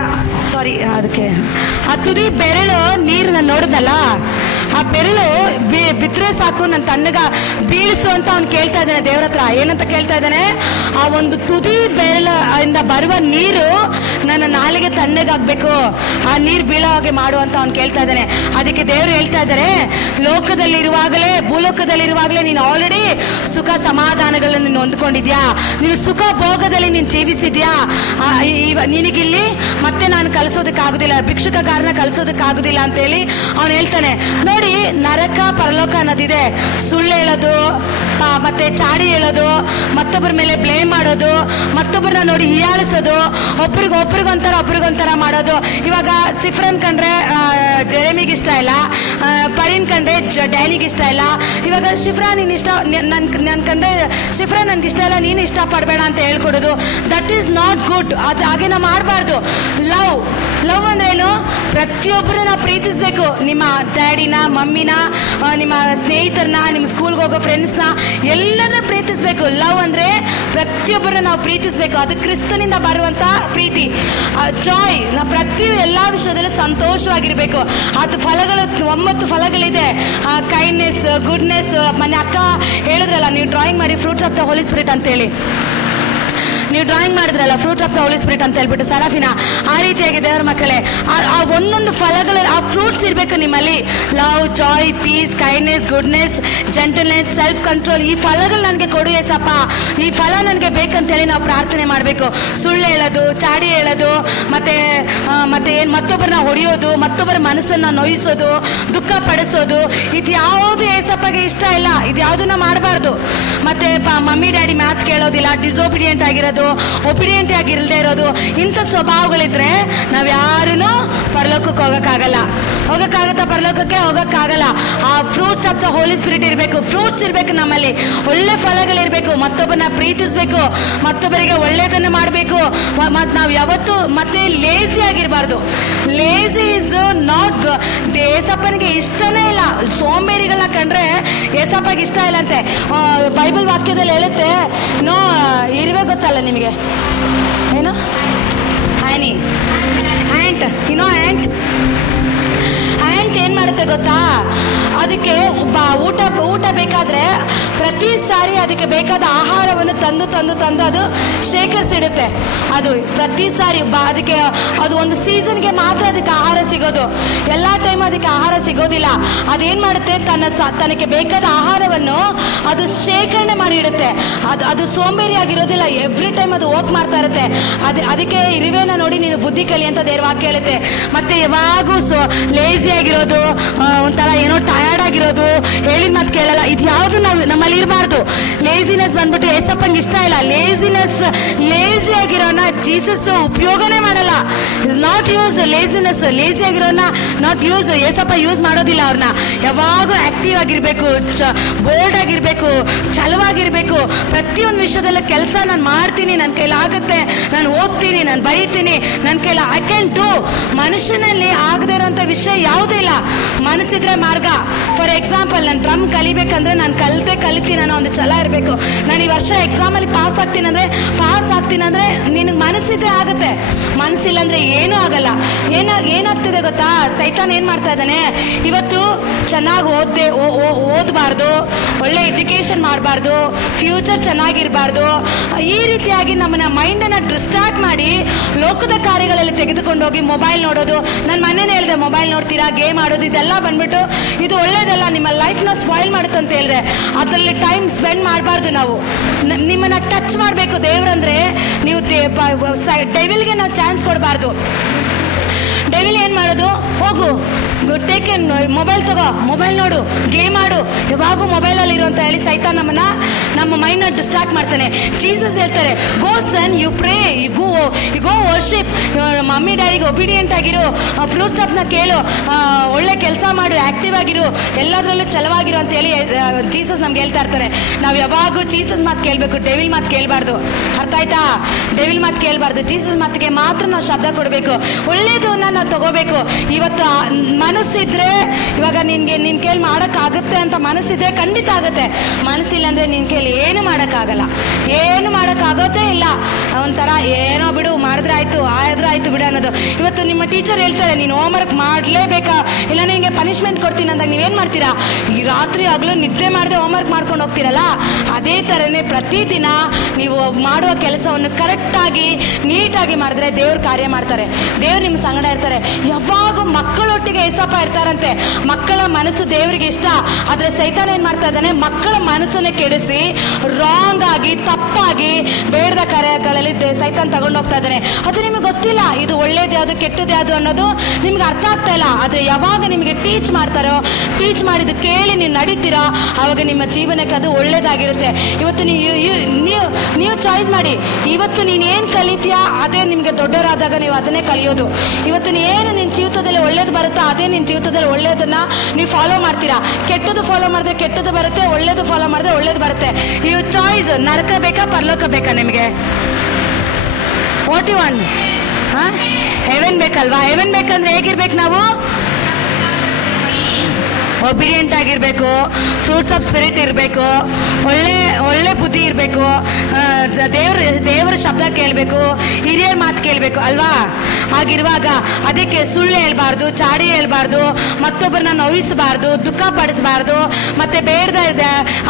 ಅದಕ್ಕೆ ಆ ತುದಿ ಬೆರಳು ನೀರನ್ನ ನೋಡಿದ್ನಲ್ಲ, ಆ ಬೆರಳು ಬಿದ್ರೆ ಸಾಕು, ನನ್ನ ತಣ್ಣಗ ಬೀಳಿಸು ಅಂತ ಅವ್ನು ಕೇಳ್ತಾ ಇದ್ದಾನೆ ದೇವ್ರ ಹತ್ರ. ಏನಂತ ಕೇಳ್ತಾ ಇದ್ದಾನೆ? ಆ ಒಂದು ತುದಿ ಬೆರಳ ಇಂದ ಬರುವ ನೀರು ನನ್ನ ನಾಲಿಗೆ ತಣ್ಣಗಾಗ್ಬೇಕು, ಆ ನೀರು ಬೀಳೋ ಹಾಗೆ ಮಾಡು ಅಂತ ಅವ್ನು ಕೇಳ್ತಾ ಇದ್ದಾನೆ. ಅದಕ್ಕೆ ದೇವರು ಹೇಳ್ತಾ ಇದ್ದಾರೆ, ಲೋಕದಲ್ಲಿರುವಾಗಲೇ, ಭೂಲೋಕದಲ್ಲಿರುವಾಗಲೇ ನೀನು ಆಲ್ರೆಡಿ ಸುಖ ಸಮಾಧಾನಗಳನ್ನು ನೀನು ಹೊಂದ್ಕೊಂಡಿದ್ಯಾ, ನೀನು ಸುಖ ಭೋಗದಲ್ಲಿ ನೀನು ಜೀವಿಸಿದ್ಯಾ. ನಿನಗಿಲ್ಲಿ ಮತ್ತೆ ನಾನು ಕಲಿಸೋದಕ್ಕಾಗುದಿಲ್ಲ, ಭಿಕ್ಷುಕಗಾರನ ಕಲಿಸೋದಕ್ಕಾಗುದಿಲ್ಲ ಅಂತೇಳಿ ಅವನು ಹೇಳ್ತಾನೆ. ನೋಡಿ, ನರಕ ಪರಲೋಕ ಅನ್ನೋದಿದೆ. ಸುಳ್ಳು ಹೇಳೋದು, ಮತ್ತೆ ಚಾಡಿ ಹೇಳೋದು, ಮತ್ತೊಬ್ಬರ ಮೇಲೆ ಬ್ಲೇಮ್ ಮಾಡೋದು, ಮತ್ತೊಬ್ಬರನ್ನ ನೋಡಿ ಹೀಯಾಳಿಸೋದು, ಒಬ್ರಿಗೊಂಥರ ಮಾಡೋದು. ಇವಾಗ ಸಿಫ್ರನ್ ಕಂಡ್ರೆ ಜೆರೆಮಿಗೆ ಇಷ್ಟ ಇಲ್ಲ, ಪರಿನ್ ಕಂಡ್ರೆ ಡ್ಯಾನಿಗೆ ಇಷ್ಟ ಇಲ್ಲ. ಇವಾಗ ಶಿಫ್ರಾ ನೀನು ಇಷ್ಟ, ನನ್ ಕಂಡ್ರೆ ಶಿಫ್ರಾ ನನ್ಗೆ ಇಷ್ಟ ಇಲ್ಲ, ನೀನು ಇಷ್ಟಪಡಬೇಡ ಅಂತ ಹೇಳ್ಕೊಡೋದು. That is not good. ಅದು ಹಾಗೆ ನಾವು ಮಾಡಬಾರ್ದು. ಲವ್ ಅಂದ್ರೆ ಏನು? ಪ್ರತಿಯೊಬ್ಬರು ನಾವು ಪ್ರೀತಿಸ್ಬೇಕು. ನಿಮ್ಮ ಡ್ಯಾಡಿನ, ಮಮ್ಮಿನ, ನಿಮ್ಮ ಸ್ನೇಹಿತರನ್ನ, ನಿಮ್ಮ ಸ್ಕೂಲ್ಗೆ ಹೋಗೋ ಫ್ರೆಂಡ್ಸ್ನ ಎಲ್ಲರನ್ನ ಪ್ರೀತಿಸ್ಬೇಕು. ಲವ್ ಅಂದ್ರೆ ಪ್ರತಿಯೊಬ್ಬರನ್ನ ನಾವು ಪ್ರೀತಿಸ್ಬೇಕು. ಅದು ಕ್ರಿಸ್ತನಿಂದ ಬರುವಂತ ಪ್ರೀತಿ, ಜಾಯ್. ನಾವು ಎಲ್ಲ ವಿಷಯದಲ್ಲೂ ಸಂತೋಷವಾಗಿರ್ಬೇಕು. ಅದು ಫಲಗಳು 9 ಫಲಗಳಿದೆ. Kindness, goodness. ಮೊನ್ನೆ ಅಕ್ಕ ಹೇಳಿದ್ರಲ್ಲ, ನೀವು ಡ್ರಾಯಿಂಗ್ ಮಾಡಿ fruits of the Holy Spirit ಅಂತೇಳಿ, ನೀವು ಡ್ರಾಯಿಂಗ್ ಮಾಡಿದ್ರಲ್ಲ fruit of the Holy Spirit ಅಂತ ಹೇಳ್ಬಿಟ್ಟು ಸರಾಫಿನ, ಆ ರೀತಿಯಾಗಿ ದೇವರ ಮಕ್ಕಳೇ, ಆ ಒಂದೊಂದು ಫಲಗಳ ಆ ಫ್ರೂಟ್ಸ್ ಇರಬೇಕು ನಿಮ್ಮಲ್ಲಿ. Love, joy, peace, kindness, goodness, gentleness, self control. ಈ ಫಲಗಳು ನನಗೆ ಕೊಡು ಏಸಪ್ಪ, ಈ ಫಲ ನನಗೆ ಬೇಕಂತೇಳಿ ನಾವು ಪ್ರಾರ್ಥನೆ ಮಾಡಬೇಕು. ಸುಳ್ಳು ಹೇಳೋದು, ಚಾಡಿ ಹೇಳೋದು, ಮತ್ತೆ ಮತ್ತೊಬ್ಬರನ್ನ ಹೊಡೆಯೋದು, ಮತ್ತೊಬ್ಬರ ಮನಸ್ಸನ್ನ ನೋಯಿಸೋದು, ದುಃಖ ಪಡಿಸೋದು, ಇದು ಯಾವುದು ಏಸಪ್ಪಗೆ ಇಷ್ಟ ಇಲ್ಲ. ಇದು ಯಾವುದನ್ನ ಮಾಡಬಾರ್ದು. ಮತ್ತೆ ಮಮ್ಮಿ ಡ್ಯಾಡಿ ಮ್ಯಾಥ್ ಕೇಳೋದಿಲ್ಲ, ಡಿಸೋಬಿಡಿಯಂಟ್ ಆಗಿರೋದು, ಒಬಿಡಿಯಂಟ್ ಆಗಿರದೇ ಇರೋದು, ಇಂಥ ಸ್ವಭಾವಗಳಿದ್ರೆ ನಾವ್ ಯಾರೂ ಪರಲೋಕಕ್ಕೆ ಹೋಗಕ್ಕಾಗತ್ತಾ? ಪರಲೋಕಕ್ಕೆ ಹೋಗಕ್ಕಾಗಲ್ಲ. ಆ fruits of the Holy Spirit ಇರಬೇಕು. ಫ್ರೂಟ್ಸ್ ಇರಬೇಕು ನಮ್ಮಲ್ಲಿ, ಒಳ್ಳೆ ಫಲಗಳಿರ್ಬೇಕು. ಮತ್ತೊಬ್ಬರನ್ನ ಪ್ರೀತಿಸ್ಬೇಕು, ಮತ್ತೊಬ್ಬರಿಗೆ ಒಳ್ಳೆಯದನ್ನು ಮಾಡಬೇಕು. ನಾವು ಯಾವತ್ತೂ ಮತ್ತೆ ಲೇಜಿ ಆಗಿರಬಾರ್ದು. Lazy is not. ಏಸಪ್ಪನಿಗೆ ಇಷ್ಟನೇ ಇಲ್ಲ. ಸೋಂಬೇರಿಗಳನ್ನ ಕಂಡ್ರೆ ಏಸಪ್ಪಗೆ ಇಷ್ಟ ಇಲ್ಲ ಅಂತೆ. ಬೈಬಲ್ ವಾಕ್ಯದಲ್ಲಿ ಹೇಳುತ್ತೆ, ಇರುವೆ ಗೊತ್ತಲ್ಲ ನಿಮಗೆ, ಏನು? ಹ್ಯಾನಿ, ಆ್ಯಂಟ್. ಆ್ಯಂಟ್ ಏನ್ ಮಾಡುತ್ತೆ ಗೊತ್ತಾ? ಅದಕ್ಕೆ ಊಟ ಬೇಕಾದ್ರೆ ಪ್ರತಿ ಸಾರಿ ಅದಕ್ಕೆ ಬೇಕಾದ ಆಹಾರವನ್ನು ತಂದು ಅದು ಶೇಖರಿಸಿಡುತ್ತೆ. ಅದು ಪ್ರತಿ ಸಾರಿ ಅದಕ್ಕೆ ಅದು ಒಂದು ಸೀಸನ್ಗೆ ಮಾತ್ರ ಅದಕ್ಕೆ ಆಹಾರ ಸಿಗೋದು. ಎಲ್ಲಾ ಟೈಮ್ ಅದಕ್ಕೆ ಆಹಾರ ಸಿಗೋದಿಲ್ಲ. ಅದೇನ್ ಮಾಡುತ್ತೆ, ತನಗೆ ಬೇಕಾದ ಆಹಾರವನ್ನು ಅದು ಶೇಖರಣೆ ಮಾಡಿ ಇಡುತ್ತೆ. ಅದು ಸೋಂಬೇರಿ ಆಗಿರೋದಿಲ್ಲ. ಎವ್ರಿ ಟೈಮ್ ಅದು ವರ್ಕ್ ಮಾಡ್ತಾ ಇರುತ್ತೆ. ಅದಕ್ಕೆ ಇರುವೆನ ನೋಡಿ ನೀನು ಬುದ್ಧಿ ಕಲಿ ಅಂತ ದೇವ್ರ ವಾಕ್ಯ ಹೇಳುತ್ತೆ. ಮತ್ತೆ ಯಾವಾಗೂ ಲೇಜಿ ಆಗಿರೋದು, ಒಂಥರ ಏನೋ ಟಯರ್ಡ್ ಆಗಿರೋದು, ಹೇಳಿದ ಮಾತು ಕೇಳಲ್ಲ, ಇದು ಯಾವುದು ನಮ್ಮಲ್ಲಿ ಇರಬಾರ್ದು. ಲೇಜಿನೆಸ್ ಬಂದ್ಬಿಟ್ಟು ಅದು ಏಸಪ್ಪಂಗೆ ಇಷ್ಟ ಇಲ್ಲ. ಲೇಜಿ ಆಗಿರೋನ ಜೀಸಸ್ ಉಪಯೋಗನೇ ಮಾಡಲ್ಲ. Is not use laziness. Lazy ಆಗಿರೋನ ನಾಟ್ ಯೂಸ್. ಏಸಪ್ಪ ಯೂಸ್ ಮಾಡೋದಿಲ್ಲ ಅವ್ರನ್ನ. ಯಾವಾಗೂ ಆಕ್ಟಿವ್ ಆಗಿರ್ಬೇಕು, ಬೋಲ್ಡ್ ಆಗಿರ್ಬೇಕು, ಛಲವಾಗಿರ್ಬೇಕು. ಪ್ರತಿಯೊಂದು ವಿಷಯದಲ್ಲ ಕೆಲಸ ನಾನು ಮಾಡ್ತೀನಿ, ನನ್ನ ಕೈಲಾಗುತ್ತೆ, ನಾನು ಓದ್ತೀನಿ, ನಾನು ಬರೀತೀನಿ, ನನ್ನ ಕೈಲ ಐ ಕ್ಯಾನ್ ಡೂ. ಮನುಷ್ಯನಲ್ಲಿ ಆಗದೆ ಇರೋಂಥ ವಿಷಯ ಯಾವುದೂ ಇಲ್ಲ. ಮನಸ್ಸಿದ್ರೆ ಮಾರ್ಗ. ಫಾರ್ ಎಕ್ಸಾಂಪಲ್, ನಾನು ಡ್ರಮ್ ಕಲಿಬೇಕಂದ್ರೆ ನಾನು ಕಲಿತೀನಿ ಅನ್ನೋ ಒಂದು ಛಲ ಇರಬೇಕು. ನಾನು ಈ ವರ್ಷ ಎಕ್ಸಾಮಲ್ಲಿ ಪಾಸ್ ಆಗ್ತೀನಿ ಅಂದ್ರೆ ನಿನಗೆ ಮನಸ್ಸಿದ್ರೆ ಆಗುತ್ತೆ. ಮನಸ್ಸಿಲ್ಲ ಅಂದ್ರೆ ಏನೂ ಆಗಲ್ಲ. ಏನಾಗ್ತಿದೆ ಗೊತ್ತಾ? ಸೈತಾನ್ ಏನ್ ಮಾಡ್ತಾ ಇದ್ದಾನೆ, ಇವತ್ತು ಚೆನ್ನಾಗಿ ಓದಬಾರ್ದು, ಒಳ್ಳೆ ಎಜುಕೇಶನ್ ಮಾಡಬಾರ್ದು, ಫ್ಯೂಚರ್ ಚೆನ್ನಾಗಿರಬಾರ್ದು, ಈ ರೀತಿಯಾಗಿ ನಮ್ಮನ್ನ ಮೈಂಡನ್ನು ಡಿಸ್ಟ್ರಾಕ್ಟ್ ಮಾಡಿ ಲೋಕದ ಕಾರ್ಯಗಳಲ್ಲಿ ತೆಗೆದುಕೊಂಡು ಹೋಗಿ ಮೊಬೈಲ್ ನೋಡೋದು. ನಾನು ಮನೇನೆ ಹೇಳಿದೆ, ಮೊಬೈಲ್ ನೋಡ್ತೀರಾ, ಗೇಮ್ ಆಡೋದು, ಇದೆಲ್ಲ ಬಂದ್ಬಿಟ್ಟು ಇದು ಒಳ್ಳೇದಲ್ಲ, ನಿಮ್ಮ ಲೈಫ್ನ ಸ್ಪಾಯ್ಲ್ ಮಾಡುತ್ತೆ ಅಂತ ಹೇಳಿದೆ. ಅದರಲ್ಲಿ ಟೈಮ್ ಸ್ಪೆಂಡ್ ಮಾಡಬಾರ್ದು. ನಾವು ನಿಮ್ಮನ್ನ ಟಚ್ ಮಾಡಬೇಕು. ದೇವ್ರಂದ್ರೆ ನೀವು ಡೆವಿಲ್ಗೆ ನಾವು ಚಾನ್ಸ್ ಕೊಡಬಾರ್ದು. ಡೆವಿಲ್ ಏನು ಮಾಡೋದು, ಹೋಗು ಟೇಕ್ ಮೊಬೈಲ್ ತಗೋ, ಮೊಬೈಲ್ ನೋಡು, ಗೇಮ್ ಆಡು, ಯಾವಾಗೂ ಮೊಬೈಲಲ್ಲಿ ಇರು ಅಂತ ಹೇಳಿ ಸೈತಾನ್ ನಮ್ಮ ಮೈಂಡ್ನ ಡಿಸ್ಟ್ರಾಕ್ಟ್ ಮಾಡ್ತಾನೆ. ಜೀಸಸ್ ಹೇಳ್ತಾರೆ, go son, you pray, you go worship, mummy ಡ್ಯಾಡಿಗೆ ಒಬಿಡಿಯಂಟ್ ಆಗಿರು, ಫ್ರೂಟ್ಸ್ ಅಪ್ನ ಕೇಳು, ಒಳ್ಳೆ ಕೆಲಸ ಮಾಡು, ಆಕ್ಟಿವ್ ಆಗಿರು, ಎಲ್ಲದರಲ್ಲೂ ಛಲವಾಗಿರು ಅಂತ ಹೇಳಿ ಜೀಸಸ್ ನಮ್ಗೆ ಹೇಳ್ತಾ ಇರ್ತಾರೆ. ನಾವು ಯಾವಾಗೂ ಜೀಸಸ್ ಮಾತು ಕೇಳಬೇಕು, ಡೆವಿಲ್ ಮಾತು ಕೇಳಬಾರ್ದು. ಅರ್ಥ ಆಯ್ತಾ? ಡೆವಿಲ್ ಮಾತು ಕೇಳಬಾರ್ದು. ಜೀಸಸ್ ಮಾತಿಗೆ ಮಾತ್ರ ನಾವು ಶಬ್ದ ಕೊಡಬೇಕು. ಒಳ್ಳೇದನ್ನ ನಾವು ತಗೋಬೇಕು. ಇವತ್ತು ಮನಸ್ಸಿದ್ರೆ, ಇವಾಗ ನಿನ್ ಕೈಲಿ ಮಾಡೋಕ್ಕಾಗುತ್ತೆ ಅಂತ ಮನಸ್ಸಿದ್ರೆ ಖಂಡಿತ ಆಗುತ್ತೆ. ಮನಸ್ಸಿಲ್ಲ ಅಂದ್ರೆ ನಿನ್ ಕೈಲಿ ಏನು ಮಾಡೋಕ್ಕಾಗಲ್ಲ, ಏನು ಮಾಡೋಕ್ಕಾಗೋದೇ ಇಲ್ಲ. ಒಂಥರ ಏನೋ ಬಿಡು, ಮಾಡಿದ್ರೆ ಆಯ್ತು, ಆಯ್ತು ಬಿಡು ಅನ್ನೋದು. ಇವತ್ತು ನಿಮ್ಮ ಟೀಚರ್ ಹೇಳ್ತಾರೆ, ನೀನು ಹೋಮ್ವರ್ಕ್ ಮಾಡಲೇಬೇಕಾ, ಇಲ್ಲ ನಿನಗೆ ಪನಿಷ್ಮೆಂಟ್ ಕೊಡ್ತೀನಿ ಅಂದಾಗ ನೀವೇನು ಮಾಡ್ತೀರಾ? ಈ ರಾತ್ರಿ ಆಗಲೂ ನಿದ್ದೆ ಮಾಡದೆ ಹೋಮ್ವರ್ಕ್ ಮಾಡ್ಕೊಂಡು ಹೋಗ್ತೀರಲ್ಲ, ಅದೇ ಥರನೇ ಪ್ರತಿದಿನ ನೀವು ಮಾಡುವ ಕೆಲಸವನ್ನು ಕರೆಕ್ಟಾಗಿ ನೀಟಾಗಿ ಮಾಡಿದ್ರೆ ದೇವ್ರ ಕಾರ್ಯ ಮಾಡ್ತಾರೆ. ದೇವ್ರು ನಿಮ್ಮ ಸಂಗಡ ಇರ್ತಾರೆ. ಯಾವಾಗ ಮಕ್ಕಳೊಟ್ಟಿಗೆ ಏಸಪ್ಪ ಇರ್ತಾರಂತೆ. ಮಕ್ಕಳ ಮನಸ್ಸು ದೇವರಿಗೆ ಇಷ್ಟ. ಆದ್ರೆ ಸೈತಾನ ಏನ್ ಮಾಡ್ತಾ ಇದ್ದಾನೆ, ಮಕ್ಕಳ ಮನಸ್ಸನ್ನೇ ಕೆಡಿಸಿ ರಾಂಗ್ ಆಗಿ, ತಪ್ಪಾಗಿ, ಬೇಡದ ಕಾರ್ಯಗಳಲ್ಲಿ ಸೈತಾನ್ ತಗೊಂಡು ಹೋಗ್ತಾ ಇದ್ದಾನೆ. ಅದು ನಿಮಗೆ ಗೊತ್ತಿಲ್ಲ, ಇದು ಒಳ್ಳೇದು ಯಾವುದು ಕೆಟ್ಟದ್ದು ಯಾವುದು ಅನ್ನೋದು ನಿಮ್ಗೆ ಅರ್ಥ ಆಗ್ತಾ ಇಲ್ಲ. ಆದ್ರೆ ಯಾವಾಗ ನಿಮಗೆ ಟೀಚ್ ಮಾಡ್ತಾರೋ, ಟೀಚ್ ಮಾಡಿದ್ದು ಕೇಳಿ ನೀವು ನಡೀತೀರಾ, ಆವಾಗ ನಿಮ್ಮ ಜೀವನಕ್ಕೆ ಅದು ಒಳ್ಳೇದಾಗಿರುತ್ತೆ. ಇವತ್ತು ನೀವು ಚಾಯ್ಸ್ ಮಾಡಿ. ಇವತ್ತು ನೀನೇನು ಕಲಿತೀಯಾ ಅದೇ ನಿಮಗೆ ದೊಡ್ಡವರಾದಾಗ ನೀವು ಅದನ್ನೇ ಕಲಿಯೋದು. ಇವತ್ತು ಏನು ನಿನ್ನ ಜೀವಿತದಲ್ಲಿ ಒಳ್ಳೇದು ಬರುತ್ತೋ ಅದೇ ನಿನ್ನ ಜೀವಿತದಲ್ಲಿ ಒಳ್ಳೇದನ್ನ ನೀವು ಫಾಲೋ ಮಾಡ್ತೀರಾ. ಕೆಟ್ಟದ್ದು ಫಾಲೋ ಮಾಡಿದ್ರೆ ಕೆಟ್ಟದ್ದು ಬರುತ್ತೆ, ಒಳ್ಳೇದು ಫಾಲೋ ಮಾಡಿದ್ರೆ ಒಳ್ಳೇದು ಬರುತ್ತೆ. You choice. ನರಕ ಬೇಕಾ, ಪರಲೋಕ ಬೇಕಾ ನಿಮಗೆ? What you want? ಹೆವೆನ್ ಬೇಕಲ್ವಾ? ಹೆವೆನ್ ಬೇಕಂದ್ರೆ ಹೇಗಿರ್ಬೇಕು ನಾವು? ಒಬಿಡಿಯಂಟ್ ಆಗಿರಬೇಕು, ಫ್ರೂಟ್ಸ್ ಆಫ್ ಸ್ಪಿರಿಟ್ ಇರಬೇಕು, ಒಳ್ಳೆ ಬುದ್ಧಿ ಇರಬೇಕು, ದೇವರ ಶಬ್ದ ಕೇಳಬೇಕು, ಹಿರಿಯರ ಮಾತು ಕೇಳಬೇಕು ಅಲ್ವಾ? ಹಾಗಿರುವಾಗ ಅದಕ್ಕೆ ಸುಳ್ಳು ಹೇಳ್ಬಾರ್ದು, ಚಾಡಿ ಹೇಳ್ಬಾರ್ದು, ಮತ್ತೊಬ್ಬರನ್ನ ನೋಯಿಸಬಾರ್ದು, ದುಃಖ ಪಡಿಸಬಾರ್ದು, ಮತ್ತೆ ಬೇಡದ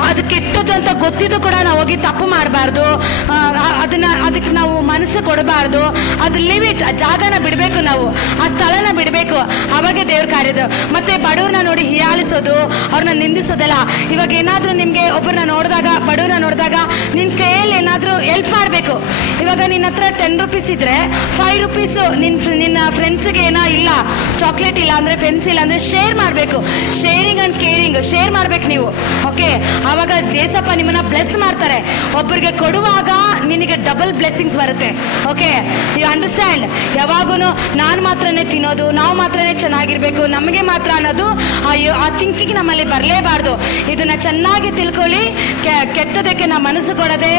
ಅದು ಕೆಟ್ಟದ್ದು ಅಂತ ಗೊತ್ತಿದ್ದು ಕೂಡ ನಾವು ಹೋಗಿ ತಪ್ಪು ಮಾಡಬಾರ್ದು. ಅದಕ್ಕೆ ನಾವು ಮನಸ್ಸು ಕೊಡಬಾರ್ದು. ಅದು ಲಿಮಿಟ್, ಜಾಗನ ಬಿಡಬೇಕು, ನಾವು ಆ ಸ್ಥಳನ ಬಿಡಬೇಕು. ಅವಾಗೆ ದೇವ್ರ ಕಾರ್ಯದ. ಮತ್ತೆ ಬಡವ್ರನ್ನ ನೋಡಿ ಹಿಯಾಲಿಸೋದು, ಅವ್ರನ್ನ ನಿಂದಿಸೋದಲ್ಲ. ಇವಾಗ ಏನಾದ್ರೂ ನಿಮ್ಗೆ ಒಬ್ಬರನ್ನ ನೋಡಿದಾಗ, ಬಡವ್ರನ್ನ ನೋಡಿದಾಗ ನಿನ್ ಕೈಯಲ್ಲಿ ಏನಾದ್ರೂ ಹೆಲ್ಪ್ ಮಾಡಬೇಕು. ಇವಾಗ ನಿನ್ನ ಹತ್ರ 10 ರೂಪೀಸ್ ಇದ್ರೆ 5 ರೂಪೀಸ್ ನಿನ್ನ ಫ್ರೆಂಡ್ಸ್ಗೆ ಏನೋ ಇಲ್ಲ, ಚಾಕ್ಲೇಟ್ ಇಲ್ಲ ಅಂದ್ರೆ, ಫ್ರೆಂಡ್ಸ್ ಇಲ್ಲ ಅಂದ್ರೆ ಶೇರ್ ಮಾಡಬೇಕು. ಶೇರಿಂಗ್ ಅಂಡ್ ಕೇರಿಂಗ್, ಶೇರ್ ಮಾಡ್ಬೇಕು ನೀವು. ಓಕೆ, ಆವಾಗ ಜೇಸಪ್ಪ ನಿಮ್ಮನ್ನ ಬ್ಲೆಸ್ ಮಾಡ್ತಾರೆ. ಒಬ್ಬರಿಗೆ ಕೊಡುವಾಗ ನಿನಗೆ ಡಬಲ್ ಬ್ಲೆಸ್ಸಿಂಗ್ಸ್ ಬರುತ್ತೆ. Okay, you understand? ಯಾವಾಗೂ ನಾನು ಮಾತ್ರನೇ ತಿನ್ನೋದು, ನಾವು ಮಾತ್ರನೇ ಚೆನ್ನಾಗಿರ್ಬೇಕು, ನಮಗೆ ಮಾತ್ರ ಅನ್ನೋದು ಆ ಥಿಂಕಿಂಗ್ ನಮ್ಮಲ್ಲಿ ಬರಲೇಬಾರ್ದು. ಇದನ್ನ ಚೆನ್ನಾಗಿ ತಿಳ್ಕೊಳ್ಳಿ. ಕೆಟ್ಟದಕ್ಕೆ ನಾವು ಮನಸ್ಸು ಕೊಡದೆ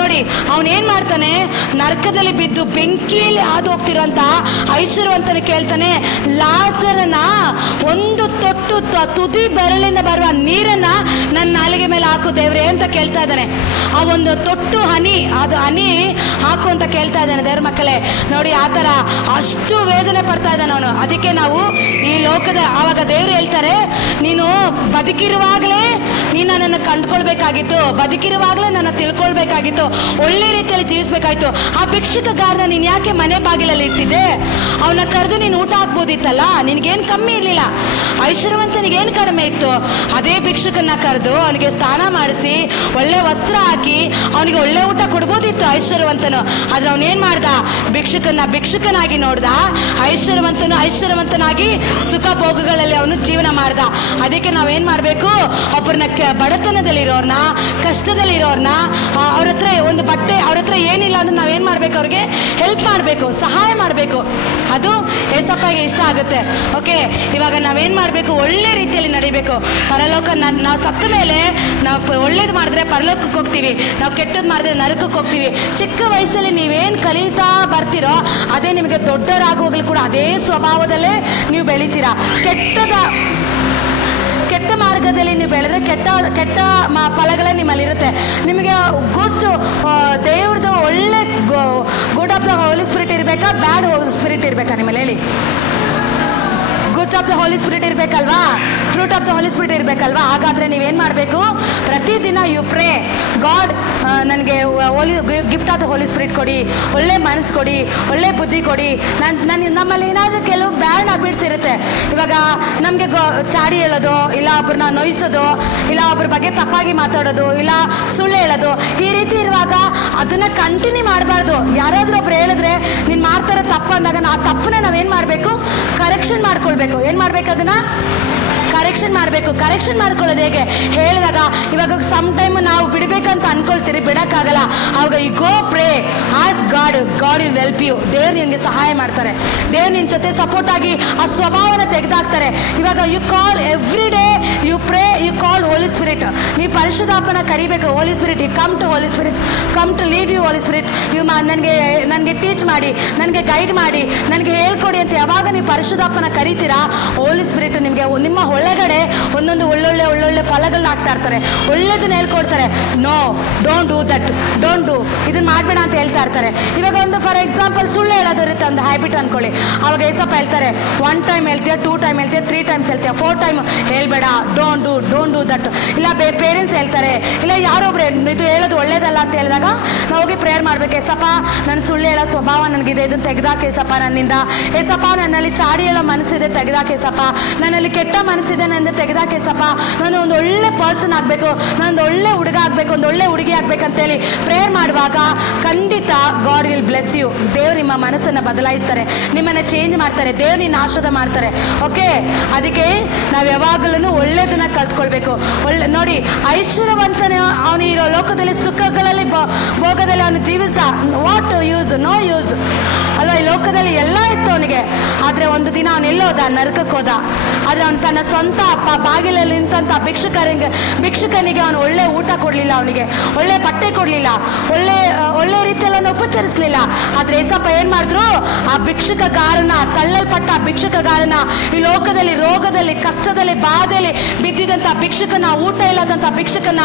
ನೋಡಿ, ಅವನೇನ್ ಮಾಡ್ತಾನೆ, ನರಕದಲ್ಲಿ ಬಿದ್ದು ಬೆಂಕಿಯಲ್ಲಿ ಹಾದು ಹೋಗ್ತಿರೋಂತ ಐಶ್ವರ್ಯವಂತನ ಕೇಳ್ತಾನೆ, ಲಾಜರನ ಒಂದು ತೊಟ್ಟು ತುದಿ ಬೆರಳಿಂದ ಬರುವ ನೀರನ್ನ ನನ್ನ ನಾಲಿಗೆ ಮೇಲೆ ಹಾಕು ದೇವ್ರೆ ಅಂತ ಕೇಳ್ತಾ ಇದ್ದಾನೆ. ಆ ಒಂದು ತೊಟ್ಟು ಅದು ಹನಿ ಹಾಕು ಅಂತ ಕೇಳ್ತಾ ಇದ್ದಾನೆ. ದೇವ್ರ ಮಕ್ಕಳೇ ನೋಡಿ, ಆ ಥರ ಅಷ್ಟು ವೇದನೆ ಪಡ್ತಾ ಇದ್ದಾನೆ ಅವನು. ಅದಕ್ಕೆ ನಾವು ಈ ಲೋಕದ, ಆವಾಗ ದೇವ್ರು ಹೇಳ್ತಾರೆ, ನೀನು ಬದುಕಿರುವಾಗಲೇ ನೀನು ನನ್ನನ್ನು ಕಂಡುಕೊಳ್ಬೇಕಾಗಿತ್ತು, ಬದುಕಿರುವಾಗಲೇ ನನ್ನ ತಿಳ್ಕೊಳ್ಬೇಕಾಗಿತ್ತು, ಒಳ್ಳೆ ರೀತಿಯಲ್ಲಿ ಜೀವಿಸ್ಬೇಕಾಯ್ತು. ಆ ಭಿಕ್ಷುಕಗಾರನ ನೀನು ಯಾಕೆ ಮನೆ ಬಾಗಿಲಲ್ಲಿ ಇಟ್ಟಿದ್ದೆ? ಅವನ ಕರೆದು ನೀನು ಊಟ ಹಾಕ್ಬೋದಿತ್ತಲ್ಲ, ನಿನಗೇನು ಕಮ್ಮಿ ಇರಲಿಲ್ಲ. ಐಶ್ವರ್ಯವಂತನಿಗೇನು ಕಡಿಮೆ ಇತ್ತು? ಅದೇ ಭಿಕ್ಷುಕನ್ನ ಕರೆದು ಅವನಿಗೆ ಸ್ನಾನ ಮಾಡಿಸಿ ಒಳ್ಳೆ ವಸ್ತ್ರ ಹಾಕಿ ಅವನಿಗೆ ಒಳ್ಳೆ ಊಟ ಕೊಡ್ಬೋದಿತ್ತು ಐಶ್ವರ್ಯವಂತನು. ಆದ್ರೆ ಅವನೇನ್ ಮಾಡ್ದ? ಭಿಕ್ಷುಕನಾಗಿ ನೋಡ್ದ. ಐಶ್ವರ್ಯವಂತನಾಗಿ ಸುಖ ಭೋಗಗಳಲ್ಲಿ ಅವನು ಜೀವನ ಮಾಡ್ದ. ಅದಕ್ಕೆ ನಾವೇನ್ ಮಾಡ್ಬೇಕು? ಒಬ್ಬರನ್ನ ಬಡತನ ಬಡತನದಲ್ಲಿರೋರ್ನ, ಕಷ್ಟದಲ್ಲಿರೋರ್ನ, ಅವ್ರ ಹತ್ರ ಒಂದು ಬಟ್ಟೆ, ಅವ್ರ ಹತ್ರ ಏನಿಲ್ಲ ಅಂದ್ರೆ ನಾವೇನು ಮಾಡಬೇಕು? ಅವ್ರಿಗೆ ಹೆಲ್ಪ್ ಮಾಡಬೇಕು, ಸಹಾಯ ಮಾಡಬೇಕು. ಅದು ಏಸಪ್ಪಗೆ ಇಷ್ಟ ಆಗುತ್ತೆ. ಓಕೆ, ಇವಾಗ ನಾವೇನು ಮಾಡಬೇಕು? ಒಳ್ಳೆ ರೀತಿಯಲ್ಲಿ ನಡಿಬೇಕು. ಪರಲೋಕ, ನಾವು ಸತ್ತ ಮೇಲೆ ನಾವು ಒಳ್ಳೇದು ಮಾಡಿದ್ರೆ ಪರಲೋಕಕ್ಕೆ ಹೋಗ್ತೀವಿ, ನಾವು ಕೆಟ್ಟದ್ದು ಮಾಡಿದ್ರೆ ನರಕಕ್ಕೆ ಹೋಗ್ತೀವಿ. ಚಿಕ್ಕ ವಯಸ್ಸಲ್ಲಿ ನೀವೇನು ಕಲಿತಾ ಬರ್ತೀರೋ ಅದೇ ನಿಮಗೆ ದೊಡ್ಡವರಾಗುವಾಗಲೂ ಕೂಡ ಅದೇ ಸ್ವಭಾವದಲ್ಲೇ ನೀವು ಬೆಳಿತೀರಾ. ಕೆಟ್ಟ ಮಾರ್ಗದಲ್ಲಿ ನೀವು ಬೆಳೆದ್ರೆ ಕೆಟ್ಟ ಫಲಗಳೇ ನಿಮ್ಮಲ್ಲಿರುತ್ತೆ. ನಿಮಗೆ ದೇವ್ರದ್ದು ಒಳ್ಳೆ good of the Holy Spirit ಇರಬೇಕಾ, ಬ್ಯಾಡ್ ಸ್ಪಿರಿಟ್ ಇರಬೇಕಾ? ನಿಮ್ಮಲ್ಲಿ ಹೇಳಿ. Good of the Holy Spirit ಇರಬೇಕಲ್ವಾ, fruit of the Holy Spirit ಇರಬೇಕಲ್ವಾ? ಹಾಗಾದರೆ ನೀವೇನು ಮಾಡಬೇಕು? ಪ್ರತಿದಿನ ಯು ಪ್ರೇ, ಗಾಡ್ ನನಗೆ gift of the Holy Spirit ಕೊಡಿ, ಒಳ್ಳೆ ಮನಸ್ಸು ಕೊಡಿ, ಒಳ್ಳೆ ಬುದ್ಧಿ ಕೊಡಿ. ನಮ್ಮಲ್ಲಿ ಏನಾದರೂ ಕೆಲವು ಬ್ಯಾಡ್ ಹ್ಯಾಬಿಟ್ಸ್ ಇರುತ್ತೆ. ಇವಾಗ ನಮಗೆ ಚಾಡಿ ಹೇಳೋದು, ಇಲ್ಲ ಒಬ್ರನ್ನ ನೋಯಿಸೋದು, ಇಲ್ಲ ಒಬ್ರ ಬಗ್ಗೆ ತಪ್ಪಾಗಿ ಮಾತಾಡೋದು, ಇಲ್ಲ ಸುಳ್ಳು ಹೇಳೋದು, ಈ ರೀತಿ ಇರುವಾಗ ಅದನ್ನು ಕಂಟಿನ್ಯೂ ಮಾಡಬಾರ್ದು. ಯಾರಾದರೂ ಒಬ್ರು ಹೇಳಿದ್ರೆ ನೀನು ಮಾಡ್ತಾರೋ ತಪ್ಪು ಅಂದಾಗ ಆ ತಪ್ಪನ್ನ ನಾವೇನು ಮಾಡಬೇಕು? ಕರೆಕ್ಷನ್ ಮಾಡ್ಕೊಳ್ಬೇಕು. ಏನು ಮಾಡ್ಬೇಕು? ಅದನ್ನ ಕರೆಕ್ಷನ್ ಮಾಡಬೇಕು. ಕರೆಕ್ಷನ್ ಮಾಡ್ಕೊಳ್ಳೋದು ಹೇಗೆ ಹೇಳಿದಾಗ, ಇವಾಗ ಸಮ್ ಟೈಮ್ ನಾವು ಬಿಡಬೇಕಂತ ಅನ್ಕೊಳ್ತೀರಿ, ಬಿಡೋಕ್ಕಾಗಲ್ಲ. ಆವಾಗ you go pray, as God will help you. ದೇವ್ರು ನಿನಗೆ ಸಹಾಯ ಮಾಡ್ತಾರೆ, ದೇವ್ರು ನಿನ್ನ ಜೊತೆ ಸಪೋರ್ಟ್ ಆಗಿ ಆ ಸ್ವಭಾವನ ತೆಗೆದಾಕ್ತಾರೆ. ಇವಾಗ you call every day, you pray, you call Holy Spirit. ನೀವು ಪರಿಶುದ್ಧಾತ್ಮನ ಕರಿಬೇಕು. Holy Spirit, you come to Holy Spirit, come to lead you Holy Spirit. You ನನಗೆ ಟೀಚ್ ಮಾಡಿ, ನನಗೆ ಗೈಡ್ ಮಾಡಿ, ನನಗೆ ಹೇಳ್ಕೊಡಿ ಅಂತ ಯಾವಾಗ ನೀವು ಪರಿಶುದ್ಧಾತ್ಮನ ಕರಿತೀರಾ, ಹೋಲಿ ಸ್ಪಿರಿಟ್ ನಿಮಗೆ ನಿಮ್ಮ ಒಳಗಡೆ ಒಂದೊಂದು ಒಳ್ಳೊಳ್ಳೆ ಫಲಗಳನ್ನ ಹಾಕ್ತಾ ಇರ್ತಾರೆ, ಒಳ್ಳೇದನ್ನ ಹೇಳ್ಕೊಡ್ತಾರೆ. No, don't do that, don't do, ಇದನ್ನ ಮಾಡಬೇಡ ಅಂತ ಹೇಳ್ತಾ ಇರ್ತಾರೆ. ಇವಾಗ ಒಂದು ಫಾರ್ ಎಕ್ಸಾಂಪಲ್ ಸುಳ್ಳು ಹೇಳೋದು ಇರುತ್ತೆ, ಒಂದು ಹ್ಯಾಬಿಟ್ ಅನ್ಕೊಳ್ಳಿ. ಅವಾಗ ಏಸಪ್ಪ ಹೇಳ್ತಾರೆ, 1 ಟೈಮ್ ಹೇಳ್ತೀಯ, 2 ಟೈಮ್ ಹೇಳ್ತೀಯ, 3 ಟೈಮ್ಸ್ ಹೇಳ್ತೀಯ, 4 ಟೈಮ್ ಹೇಳ್ಬೇಡ, ಡೋಂಟ್ ಡೂ ದಟ್. ಇಲ್ಲ ಪೇರೆಂಟ್ಸ್ ಹೇಳ್ತಾರೆ, ಇಲ್ಲ ಯಾರೊಬ್ರೆ ಇದು ಹೇಳೋದು ಒಳ್ಳೇದಲ್ಲ ಅಂತ ಹೇಳಿದಾಗ ನಾವು ಹೋಗಿ ಪ್ರೇಯರ್ ಮಾಡ್ಬೇಕು. ಏಸಪ್ಪ, ನನ್ನ ಸುಳ್ಳು ಹೇಳೋ ಸ್ವಭಾವ ನನಗಿದೆ, ಇದನ್ನು ತೆಗೆದಾಕೆ ಏಸಪ್ಪ ನನ್ನಿಂದ. ಏಸಪ್ಪ, ನನ್ನಲ್ಲಿ ಚಾಡಿ ಹೇಳೋ ಮನಸ್ಸಿದೆ, ತೆಗೆದಾಕೆ ಏಸಪ್ಪ. ನನ್ನಲ್ಲಿ ಕೆಟ್ಟ ಮನಸ್ಸಿದೆ, ನನ್ನ ತೆಗೆದಾಕೆ ಏಸಪ್ಪ. ನಾನು ಒಂದು ಒಳ್ಳೆ ಪರ್ಸನ್ ಆಗಬೇಕು, ನಾನೊಂದು ಒಳ್ಳೆ ಹುಡುಗ ಆಗಬೇಕು, ಒಂದು ಒಳ್ಳೆ ಹುಡುಗಿ ಆಗ್ಬೇಕಂತೇಳಿ ಪ್ರೇಯರ್ ಮಾಡುವಾಗ ಖಂಡಿತ ಗಾಡ್ ವಿಲ್ ಬ್ಲೆಸ್ ಯು. ದೇವ್ರು ನಿಮ್ಮ ಮನಸ್ಸನ್ನು ಬದಲಾಯಿಸ್ತಾರೆ, ನಿಮ್ಮನ್ನು ಚೇಂಜ್ ಮಾಡ್ತಾರೆ, ದೇವ್ರು ನಿನ್ನ ಆಶೀರ್ವಾದ ಮಾಡ್ತಾರೆ. ಓಕೆ, ಅದಕ್ಕೆ ನಾವು ಯಾವಾಗಲೂ ಒಳ್ಳೆದನ್ನ ಕಲ್ತ್ಕೊಳ್ಬೇಕು. ನೋಡಿ, ಐಶ್ವರ್ಯವಂತನೇ ಅವನು ಇರೋ ಲೋಕದಲ್ಲಿ ಸುಖಗಳಲ್ಲಿ ಭೋಗದಲ್ಲಿ ಅವನು ಜೀವಿಸ್ದ. What use? ನೋ ಯೂಸ್ ಅಲ್ವಾ? ಈ ಲೋಕದಲ್ಲಿ ಎಲ್ಲ ಇತ್ತು ಅವನಿಗೆ, ಆದರೆ ಒಂದು ದಿನ ಅವನು ಎಲ್ಲೋದ? ನರಕಕ್ಕೆ ಹೋದ. ಆದರೆ ಅವನು ತನ್ನ ಸ್ವಂತ ಬಾಗಿಲಲ್ಲಿ ನಿಂತಂತ ಭಿಕ್ಷುಕನಿಗೆ ಅವನು ಒಳ್ಳೆ ಊಟ ಕೊಡಲಿಲ್ಲ, ಅವನಿಗೆ ಒಳ್ಳೆ ಬಟ್ಟೆ ಕೊಡಲಿಲ್ಲ, ಒಳ್ಳೆ ರೀತಿಯಲ್ಲಿ ಅವನು ಉಪಚರಿಸಲಿಲ್ಲ. ಆದರೆ ಏಸಪ್ಪ ಏನು ಮಾಡಿದ್ರು? ಆ ಭಿಕ್ಷುಕಗಾರನ, ತಳ್ಳಲ್ಪಟ್ಟ ಭಿಕ್ಷುಕಗಾರನ, ಈ ಲೋಕದಲ್ಲಿ ರೋಗದಲ್ಲಿ, ಕಷ್ಟದಲ್ಲಿ, ಬಾಧೆಯಲ್ಲಿ ಬಿದ್ದಿದಂಥ ಭಿಕ್ಷುಕನ, ಊಟ ಇಲ್ಲದಂಥ ಭಿಕ್ಷುಕನ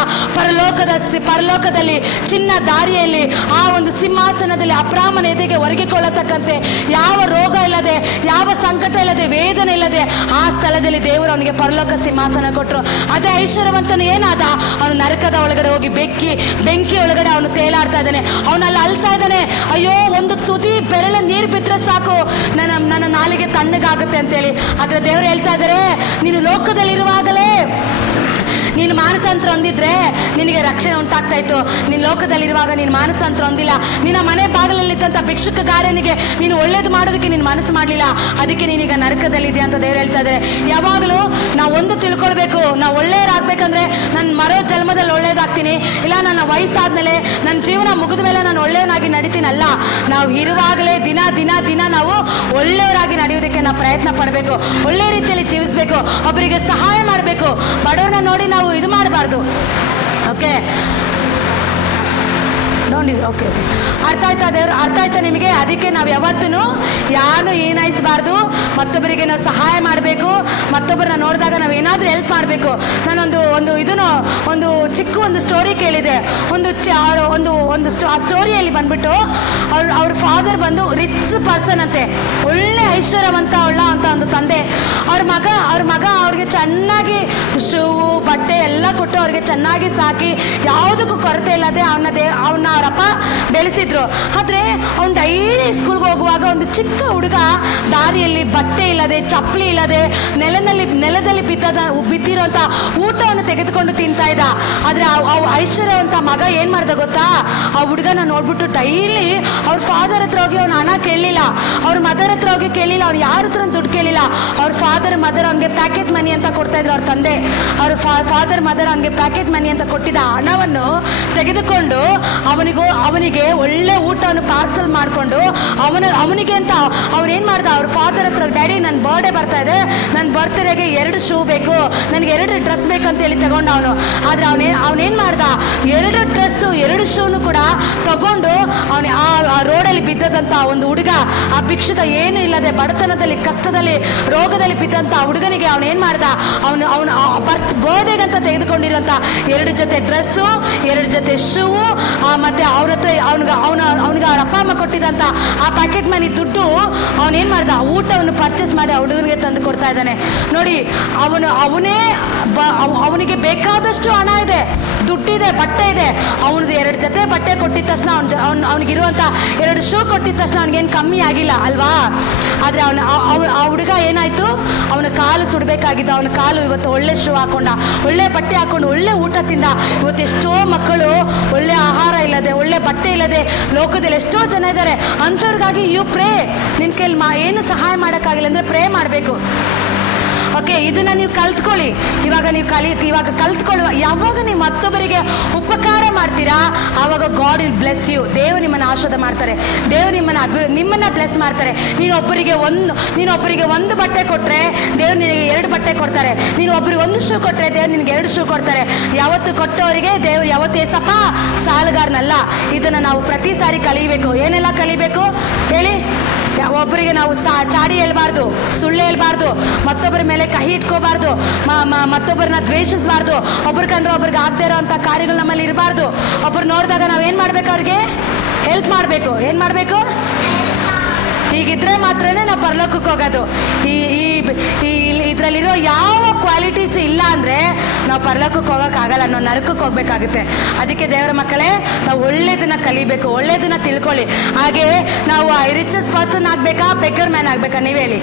ಪರಲೋಕದಲ್ಲಿ ಚಿನ್ನ ದಾರಿಯಲ್ಲಿ ಆ ಒಂದು ಸಿಂಹಾಸನದಲ್ಲಿ ಅಬ್ರಾಹ್ಮನ ಎದೆಗೆ ಒರಗಿಕೊಳ್ಳತಕ್ಕಂತೆ ಯಾವ ರೋಗ ಇಲ್ಲದೆ, ಯಾವ ಸಂಕಟ ಇಲ್ಲದೆ, ವೇದನೆ ಇಲ್ಲದೆ ಆ ಸ್ಥಳದಲ್ಲಿ ದೇವರು ಅವನಿಗೆ ಪರಲೋಕ ಸಿಂಹಾಸನ ಕೊಟ್ಟರು. ಅದೇ ಐಶ್ವರ್ಯವಂತನು ಏನಾದ? ಅವನು ನರಕದ ಒಳಗಡೆ ಹೋಗಿ ಬೆಂಕಿ ಒಳಗಡೆ ಅವನು ತೇಲಾಡ್ತಾ ಇದ್ದಾನೆ. ಅವನಲ್ಲಿ ಅಳ್ತಾ ಇದ್ದಾನೆ, ಅಯ್ಯೋ ಒಂದು ತುದಿ ಬೆರಳ ನೀರು ಬಿದ್ದರೆ ಸಾಕು, ನನ್ನ ನಾಲಿಗೆ ತಣ್ಣಗಾಗುತ್ತೆ ಅಂತೇಳಿ. ಆದರೆ ದೇವರು ಹೇಳ್ತಾ ಇದ್ದಾರೆ, ನೀನು ಲೋಕದಲ್ಲಿರುವಾಗಲೇ ನೀನು ಮಾನಸಾಂತರ ಹೊಂದಿದ್ರೆ ನಿನಗೆ ರಕ್ಷಣೆ ಉಂಟಾಗ್ತಾ ಇತ್ತು. ನೀನು ಲೋಕದಲ್ಲಿರುವಾಗ ನೀನು ಮಾನಸಾಂತರ ಹೊಂದಿಲ್ಲ. ನಿನ್ನ ಮನೆ ಬಾಗಿಲಲ್ಲಿದ್ದಂಥ ಭಿಕ್ಷುಕಗಾರನಿಗೆ ನೀನು ಒಳ್ಳೇದು ಮಾಡೋದಕ್ಕೆ ನೀನು ಮನಸ್ಸು ಮಾಡಲಿಲ್ಲ, ಅದಕ್ಕೆ ನೀನೀಗ ನರಕದಲ್ಲಿದೆ ಅಂತ ದೇವರು ಹೇಳ್ತಾ ಇದ್ದಾರೆ. ಯಾವಾಗಲೂ ನಾವು ಒಂದು ತಿಳ್ಕೊಳ್ಬೇಕು, ನಾವು ಒಳ್ಳೆಯರಾಗಬೇಕಂದ್ರೆ ನಾನು ಮರೋ ಜನ್ಮದಲ್ಲಿ ಒಳ್ಳೇದಾಗ್ತೀನಿ, ಇಲ್ಲ ನನ್ನ ವಯಸ್ಸಾದ್ಮೇಲೆ, ನನ್ನ ಜೀವನ ಮುಗಿದ ಮೇಲೆ ನಾನು ಒಳ್ಳೆಯವನಾಗಿ ನಡಿತೀನಲ್ಲ. ನಾವು ಇರುವಾಗಲೇ ದಿನ ದಿನ ದಿನ ನಾವು ಒಳ್ಳೆಯವರಾಗಿ ನಡೆಯೋದಕ್ಕೆ ನಾವು ಪ್ರಯತ್ನ ಪಡಬೇಕು, ಒಳ್ಳೆ ರೀತಿಯಲ್ಲಿ ಜೀವಿಸಬೇಕು, ಒಬ್ಬರಿಗೆ ಸಹಾಯ ಮಾಡಬೇಕು. ಬಡವರನ್ನ ನೋಡಿ ನಾವು ಇದು ಮಾಡಬಾರ್ದು. ಓಕೆ, ನೋಡಿ, ಓಕೆ ಅರ್ಥ ಆಯ್ತಾ? ದೇವ್ರು ಅರ್ಥ ಆಯ್ತಾ ನಿಮಗೆ? ಅದಕ್ಕೆ ನಾವು ಯಾವತ್ತೂ ಯಾರನ್ನೂ ಏನಾಯಿಸಬಾರ್ದು, ಮತ್ತೊಬ್ಬರಿಗೆ ನಾವು ಸಹಾಯ ಮಾಡಬೇಕು. ಮತ್ತೊಬ್ಬರನ್ನ ನೋಡಿದಾಗ ನಾವು ಏನಾದರೂ ಹೆಲ್ಪ್ ಮಾಡಬೇಕು. ಒಂದು ಚಿಕ್ಕ ಒಂದು ಸ್ಟೋರಿ ಕೇಳಿದೆ. ಆ ಸ್ಟೋರಿಯಲ್ಲಿ ಬಂದ್ಬಿಟ್ಟು ಅವ್ರ ಫಾದರ್ ಬಂದು ರಿಚ್ ಪರ್ಸನ್ ಅಂತೆ, ಒಳ್ಳೆ ಐಶ್ವರ್ಯವಂತ ಅಂತ ಒಂದು ತಂದೆ. ಅವ್ರ ಮಗ ಅವ್ರಿಗೆ ಚೆನ್ನಾಗಿ ಶೂವು ಬಟ್ಟೆ ಎಲ್ಲ ಕೊಟ್ಟು ಅವ್ರಿಗೆ ಚೆನ್ನಾಗಿ ಸಾಕಿ ಯಾವುದಕ್ಕೂ ಕೊರತೆ ಇಲ್ಲದೆ ಅವನ್ನ ಅವರಪ್ಪ ಬೆಳೆಸಿದ್ರು. ಆದರೆ ಅವ್ನ ಡೈಲಿ ಸ್ಕೂಲ್ಗೆ ಹೋಗುವಾಗ ಒಂದು ಚಿಕ್ಕ ಹುಡುಗ ದಾರಿಯಲ್ಲಿ ಬಟ್ಟೆ ಇಲ್ಲದೆ, ಚಪ್ಪಲಿ ಇಲ್ಲದೆ, ನೆಲದಲ್ಲಿ ಬಿದ್ದಿರುವಂತ ಊಟವನ್ನು ತೆಗೆದುಕೊಂಡು ತಿಂತಾ ಇದ್ದ. ಆದ್ರೆ ಐಶ್ವರ್ಯವಂತ ಮಗ ಏನ್ ಮಾಡ್ದ ಗೊತ್ತಾ, ಆ ಹುಡುಗನ ನೋಡ್ಬಿಟ್ಟು ಡೈಲಿ ಅವ್ರ ಫಾದರ್ ಹತ್ರ ಹೋಗಿ ಅವ್ನ ಹಣ ಕೇಳಲಿಲ್ಲ, ಅವ್ರ ಮದರ್ ಹತ್ರ ಹೋಗಿ ಕೇಳಿಲ್ಲ, ಅವ್ನು ಯಾರ ಹತ್ರ ದುಡ್ಡು ಕೇಳಿಲ್ಲ. ಅವ್ರ ಫಾದರ್ ಮದರ್ ಅವ್ನಿಗೆ ಪ್ಯಾಕೆಟ್ ಮನಿ ಅಂತ ಕೊಡ್ತಾ ಇದ್ರು. ಅವ್ರ ತಂದೆ ಅವ್ರ ಫಾದರ್ ಮದರ್ ಅವ್ನಿಗೆ ಪ್ಯಾಕೆಟ್ ಮನಿ ಅಂತ ಕೊಟ್ಟಿದ್ದ ಹಣವನ್ನು ತೆಗೆದುಕೊಂಡು ಅವನಿಗೆ ಒಳ್ಳೆ ಊಟವನ್ನು ಪಾರ್ಸಲ್ ಮಾಡಿಕೊಂಡು ಅವನಿಗೆ ಅಂತ ಅವ್ರೇನ್ ಮಾಡ್ದ, ಅವ್ರ ಫಾದರ್ ಹತ್ರ, ಡ್ಯಾಡಿ ನನ್ನ ಬರ್ಡೇ ಬರ್ತಾ ಇದೆ, ನನ್ನ ಬರ್ತ್ಡೇಗೆ 2 ಶೂ ಬೇಕು, ನನಗೆ 2 ಡ್ರೆಸ್ ಬೇಕಂತ ಹೇಳಿ ತಗೊಂಡ ಅವನು. ಆದ್ರೆ ಅವನೇನ್ ಮಾಡ್ದ, 2 ಡ್ರೆಸ್ 2 ಶೂನು ಕೂಡ ತಗೊಂಡು ಆ ರೋಡಲ್ಲಿ ಬಿದ್ದದಂತ ಒಂದು ಹುಡುಗ, ಆ ಭಿಕ್ಷುಕ ಏನು ಇಲ್ಲದೆ ಬಡತನದಲ್ಲಿ, ಕಷ್ಟದಲ್ಲಿ, ರೋಗದಲ್ಲಿ ಬಿದ್ದಂತ ಹುಡುಗನಿಗೆ ಅವನೇನ್ ಮಾಡ್ದ, ಅವನು ಬರ್ಡೇಗಂತ ತೆಗೆದುಕೊಂಡಿರುವಂತ 2 ಜೊತೆ ಡ್ರೆಸ್ಸು, 2 ಜೊತೆ ಶೂ, ಮತ್ತೆ ಅವ್ರ ಹತ್ರ ಅವನಿಗೆ ಅವ್ರ ಅಪ್ಪ ಅಮ್ಮ ಕೊಟ್ಟಿದಂತ ಆ ಪ್ಯಾಕೆಟ್ ಮನಿ ದುಡ್ಡು ಅವನೇನ್ ಮಾಡ್ದ, ಊಟವನ್ನು ಪರ್ಚೇಸ್ ಮಾಡಿ ಆ ಹುಡುಗನಿಗೆ ತಂದು ಕೊಡ್ತಾ ಇದ್ದಾನೆ. ನೋಡಿ, ಅವನಿಗೆ ಬೇಕಾದಷ್ಟು ಹಣ ಇದೆ, ದುಡ್ಡಿದೆ, ಬಟ್ಟೆ ಇದೆ. ಅವನದು 2 ಜೊತೆ ಬಟ್ಟೆ ಕೊಟ್ಟಿದ ತಕ್ಷಣ ಅವನಿಗಿರುವಂತ 2 ಶೂ ಕೊಟ್ಟಿದ ತಕ್ಷಣ ಅವನಿಗೇನು ಕಮ್ಮಿ ಆಗಿಲ್ಲ ಅಲ್ವಾ. ಆದ್ರೆ ಆ ಹುಡುಗ ಏನಾಯ್ತು, ಅವನ ಕಾಲು ಸುಡಬೇಕಾಗಿದ್ದ, ಅವನ ಕಾಲು ಇವತ್ತು ಒಳ್ಳೆ ಶೂ ಹಾಕೊಂಡ, ಒಳ್ಳೆ ಬಟ್ಟೆ ಹಾಕೊಂಡು, ಒಳ್ಳೆ ಊಟ ತಿಂದ. ಇವತ್ತು ಎಷ್ಟೋ ಮಕ್ಕಳು ಒಳ್ಳೆ ಆಹಾರ ಇಲ್ಲದೆ, ಒಳ್ಳೆ ಬಟ್ಟೆ ಇಲ್ಲದೆ ಲೋಕದಲ್ಲಿ ಎಷ್ಟೋ ಜನ ಇದ್ದಾರೆ. ಅಂಥವ್ರಿಗಾಗಿ ಯು ಪ್ರೇ. ನಿನ್ ಕೈಲಿ ಏನು ಸಹಾಯ ಮಾಡೋಕ್ಕಾಗಿಲ್ಲ ಅಂದ್ರೆ ಪ್ರೇ ಮಾಡಬೇಕು. ಓಕೆ, ಇದನ್ನ ನೀವು ಕಲ್ತ್ಕೊಳ್ಳಿ. ಇವಾಗ ಕಲ್ತ್ಕೊಳ್ಳುವ, ಯಾವಾಗ ನೀವು ಮತ್ತೊಬ್ಬರಿಗೆ ಉಪಕಾರ ಮಾಡ್ತೀರಾ ಆವಾಗ ಗಾಡ್ ವಿಲ್ ಬ್ಲೆಸ್ ಯು. ದೇವರು ನಿಮ್ಮನ್ನು ಆಶೀರ್ವಾದ ಮಾಡ್ತಾರೆ, ದೇವರು ನಿಮ್ಮನ್ನ ಬ್ಲೆಸ್ ಮಾಡ್ತಾರೆ. ನೀನೊಬ್ಬರಿಗೆ ಒಂದು ಬಟ್ಟೆ ಕೊಟ್ರೆ ದೇವ್ರು ನಿನಗೆ 2 ಬಟ್ಟೆ ಕೊಡ್ತಾರೆ. ನೀನು ಒಬ್ಬರಿಗೆ 1 ಶೂ ಕೊಟ್ರೆ ದೇವ್ರು ನಿನಗೆ 2 ಶೂ ಕೊಡ್ತಾರೆ. ಯಾವತ್ತು ಕೊಟ್ಟವರಿಗೆ ದೇವ್ರು ಯಾವತ್ತು ಏಸಪ್ಪ ಸಾಲಗಾರನಲ್ಲ. ಇದನ್ನ ನಾವು ಪ್ರತಿ ಸಾರಿ ಕಲಿಬೇಕು. ಏನೆಲ್ಲ ಕಲಿಬೇಕು ಹೇಳಿ? ಒಬ್ಬರಿಗೆ ನಾವು ಚಾಡಿ ಹೇಳ್ಬಾರ್ದು, ಸುಳ್ಳು ಹೇಳ್ಬಾರ್ದು, ಮತ್ತೊಬ್ಬರ ಮೇಲೆ ಕೈ ಇಟ್ಕೋಬಾರ್ದು, ಮತ್ತೊಬ್ಬರನ್ನ ದ್ವೇಷಿಸಬಾರ್ದು, ಒಬ್ರು ಕಂಡ್ರೆ ಒಬ್ರಿಗೆ ಆಗದೆ ಇರೋಂಥ ಕಾರ್ಯಗಳು ನಮ್ಮಲ್ಲಿ ಇರಬಾರ್ದು. ಒಬ್ರು ನೋಡಿದಾಗ ನಾವೇನ್ ಮಾಡ್ಬೇಕು, ಅವ್ರಿಗೆ ಹೆಲ್ಪ್ ಮಾಡ್ಬೇಕು. ಏನ್ ಮಾಡ್ಬೇಕು? ಹೀಗಿದ್ರೆ ಮಾತ್ರನೇ ನಾವು ಪರಲೋಕಕ್ಕೆ ಹೋಗೋದು. ಇದ್ರಲ್ಲಿರೋ ಯಾವ ಕ್ವಾಲಿಟೀಸ್ ಇಲ್ಲ ಅಂದ್ರೆ ನಾವು ಪರಲೋಕಕ್ಕೆ ಹೋಗೋಕ್ಕಾಗಲ್ಲ, ನಾವು ನರಕಕ್ಕೆ ಹೋಗ್ಬೇಕಾಗುತ್ತೆ. ಅದಕ್ಕೆ ದೇವರ ಮಕ್ಕಳೇ, ನಾವು ಒಳ್ಳೇದನ್ನ ಕಲಿಬೇಕು, ಒಳ್ಳೇದನ್ನ ತಿಳ್ಕೊಳ್ಳಿ. ಹಾಗೆ ನಾವು ರಿಚೆಸ್ಟ್ ಪರ್ಸನ್ ಆಗ್ಬೇಕಾ, ಬೆಗ್ಗರ್ ಮ್ಯಾನ್ ಆಗ್ಬೇಕಾ? ನೀವ್ ಹೇಳಿ.